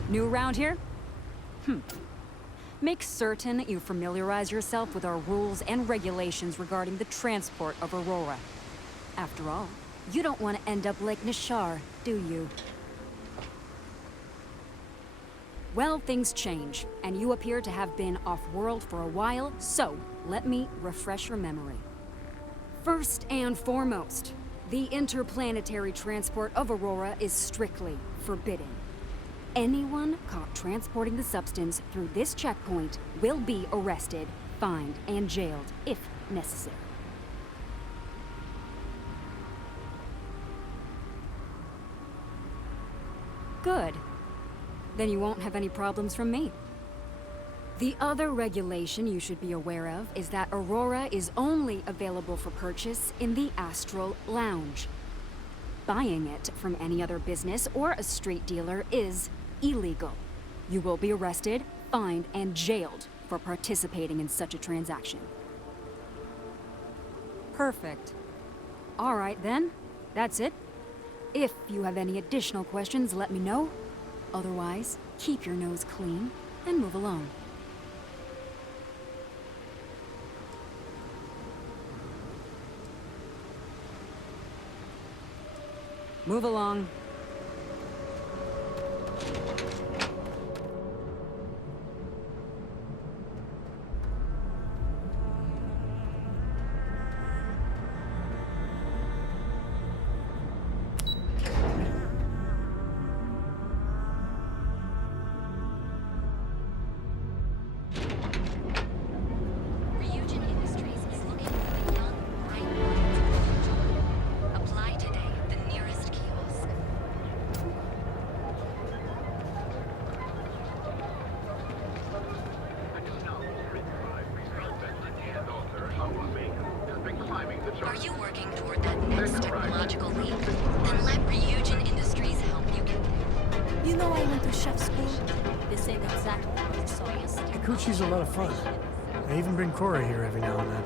New around here? Make certain you familiarize yourself with our rules and regulations regarding the transport of Aurora. After all, you don't want to end up like Nishar, do you? Well, things change, and you appear to have been off-world for a while, so let me refresh your memory. First and foremost, the interplanetary transport of Aurora is strictly forbidden. Anyone caught transporting the substance through this checkpoint will be arrested, fined, and jailed, if necessary. Good. Then you won't have any problems from me. The other regulation you should be aware of is that Aurora is only available for purchase in the Astral Lounge. Buying it from any other business or a street dealer is illegal. You will be arrested, fined, and jailed for participating in such a transaction. Perfect. All right then, that's it. If you have any additional questions, let me know. Otherwise, keep your nose clean and move along. Move along. You know I went to chef school. This ain't exactly what I saw yesterday. Kikuchi's a lot of fun. I even bring Cora here every now and then.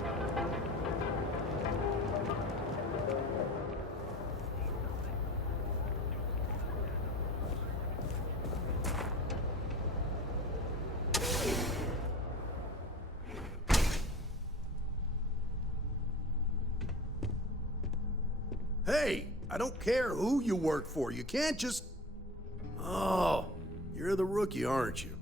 Hey, I don't care who you work for. You can't just... Oh, you're the rookie, aren't you?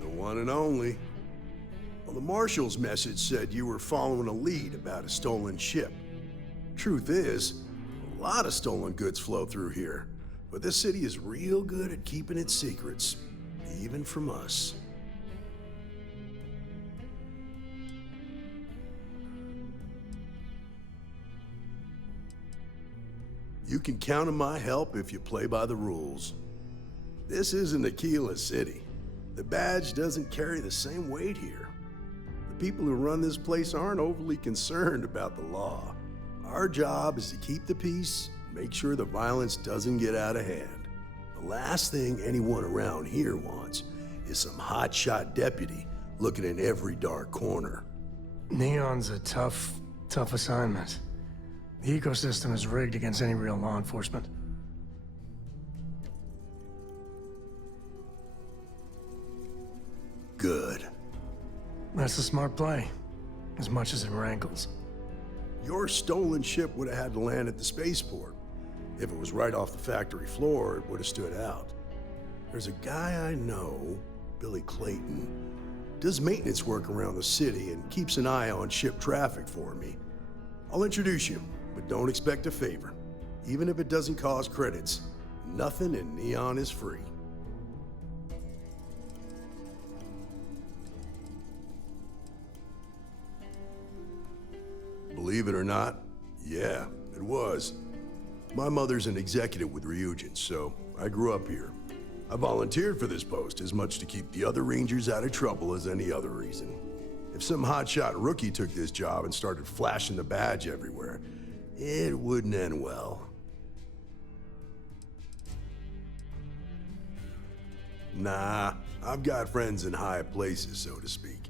The one and only. Well, the marshal's message said you were following a lead about a stolen ship. Truth is, a lot of stolen goods flow through here, but this city is real good at keeping its secrets, even from us. You can count on my help if you play by the rules. This isn't Akila City. The badge doesn't carry the same weight here. The people who run this place aren't overly concerned about the law. Our job is to keep the peace, make sure the violence doesn't get out of hand. The last thing anyone around here wants is some hotshot deputy looking in every dark corner. Neon's a tough assignment. The ecosystem is rigged against any real law enforcement. Good. That's a smart play, as much as it rankles. Your stolen ship would have had to land at the spaceport. If it was right off the factory floor, it would have stood out. There's a guy I know, Billy Clayton, does maintenance work around the city and keeps an eye on ship traffic for me. I'll introduce you, but don't expect a favor. Even if it doesn't cost credits, nothing in Neon is free. Believe it or not, yeah, it was. My mother's an executive with Ryujin, so I grew up here. I volunteered for this post as much to keep the other Rangers out of trouble as any other reason. If some hotshot rookie took this job and started flashing the badge everywhere, it wouldn't end well. Nah, I've got friends in high places, so to speak.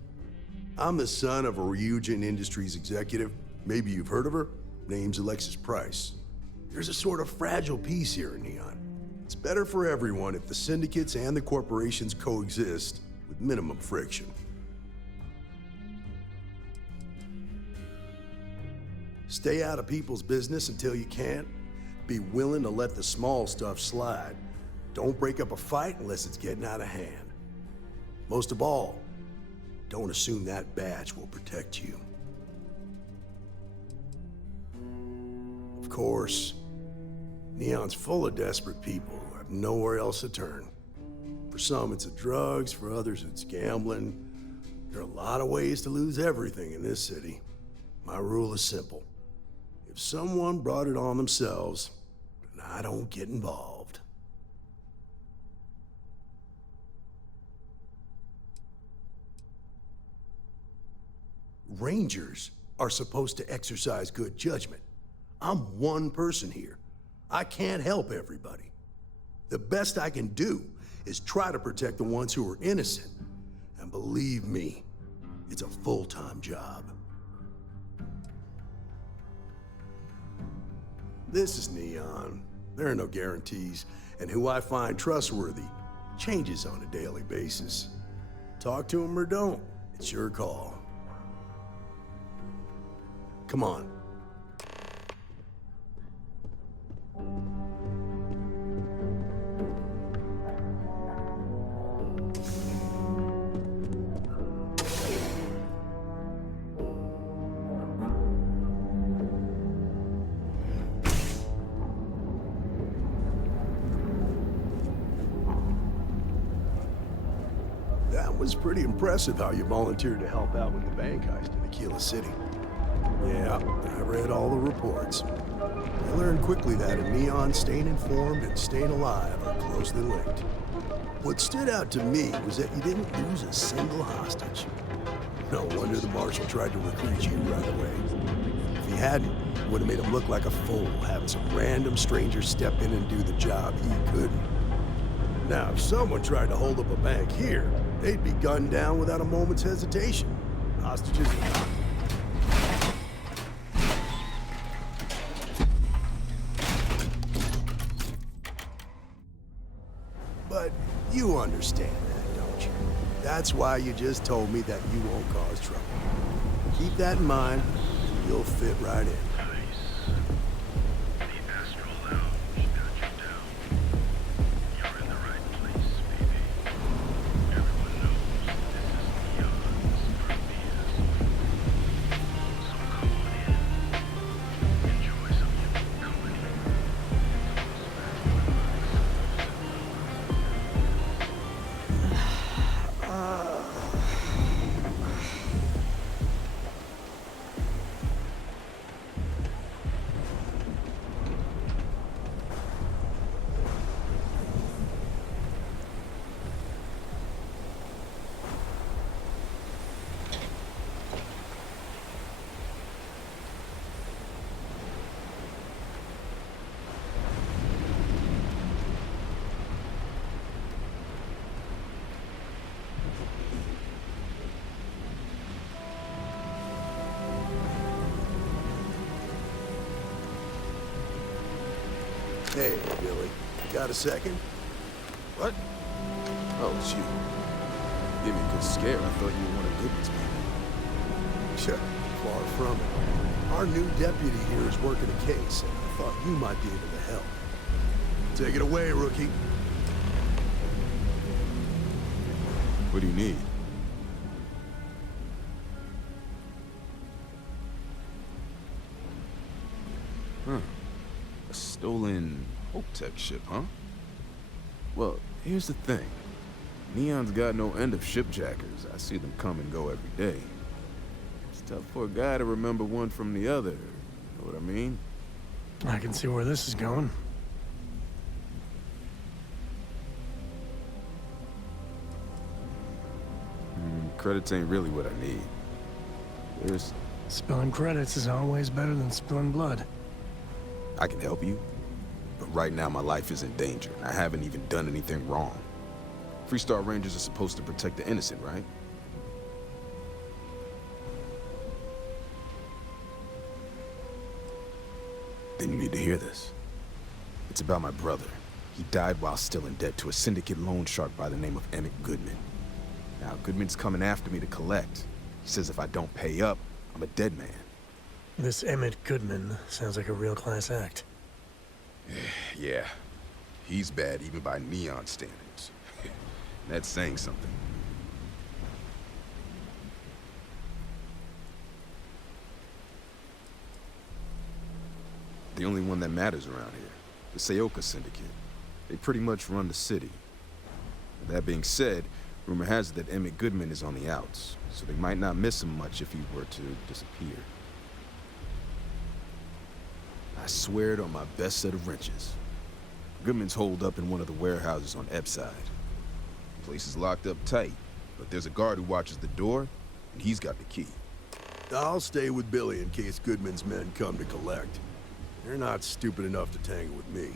I'm the son of a Ryujin Industries executive. Maybe you've heard of her. Name's Alexis Price. There's a sort of fragile peace here in Neon. It's better for everyone if the syndicates and the corporations coexist with minimum friction. Stay out of people's business until you can. Be willing to let the small stuff slide. Don't break up a fight unless it's getting out of hand. Most of all, don't assume that badge will protect you. Of course, Neon's full of desperate people who have nowhere else to turn. For some, it's the drugs. For others, it's gambling. There are a lot of ways to lose everything in this city. My rule is simple. If someone brought it on themselves, then I don't get involved. Rangers are supposed to exercise good judgment. I'm one person here. I can't help everybody. The best I can do is try to protect the ones who are innocent. And believe me, it's a full-time job. This is Neon. There are no guarantees, and who I find trustworthy changes on a daily basis. Talk to them or don't, it's your call. Come on. That was pretty impressive how you volunteered to help out with the bank heist in Akila City. Yeah, I read all the reports. I learned quickly that in Neon, staying informed and staying alive are closely linked. What stood out to me was that you didn't lose a single hostage. No wonder the Marshal tried to recruit you right away. If he hadn't, would have made him look like a fool, having some random stranger step in and do the job he couldn't. Now, if someone tried to hold up a bank here, they'd be gunned down without a moment's hesitation. Hostages or not. But you understand that, don't you? That's why you just told me that you won't cause trouble. Keep that in mind, and you'll fit right in. Hey, Billy. Got a second? What? Oh, it's you. Give me a good scare. I thought you were one of Goodman's people. Sure. Far from it. Our new deputy here is working a case, and I thought you might be able to help. Take it away, rookie. What do you need? Huh. A stolen HopeTech ship, huh? Well, here's the thing. Neon's got no end of shipjackers. I see them come and go every day. It's tough for a guy to remember one from the other. Know what I mean? I can see where this is going. Credits ain't really what I need. There's... Spilling credits is always better than spilling blood. I can help you, but right now my life is in danger, and I haven't even done anything wrong. Freestar Rangers are supposed to protect the innocent, right? Then you need to hear this. It's about my brother. He died while still in debt to a syndicate loan shark by the name of Emmett Goodman. Now, Goodman's coming after me to collect. He says if I don't pay up, I'm a dead man. This Emmett Goodman sounds like a real class act. Yeah. He's bad even by Neon standards. That's saying something. The only one that matters around here, the Seoka Syndicate. They pretty much run the city. That being said, rumor has it that Emmett Goodman is on the outs, so they might not miss him much if he were to disappear. I swear it on my best set of wrenches. Goodman's holed up in one of the warehouses on Epside. The place is locked up tight, but there's a guard who watches the door, and he's got the key. I'll stay with Billy in case Goodman's men come to collect. They're not stupid enough to tangle with me.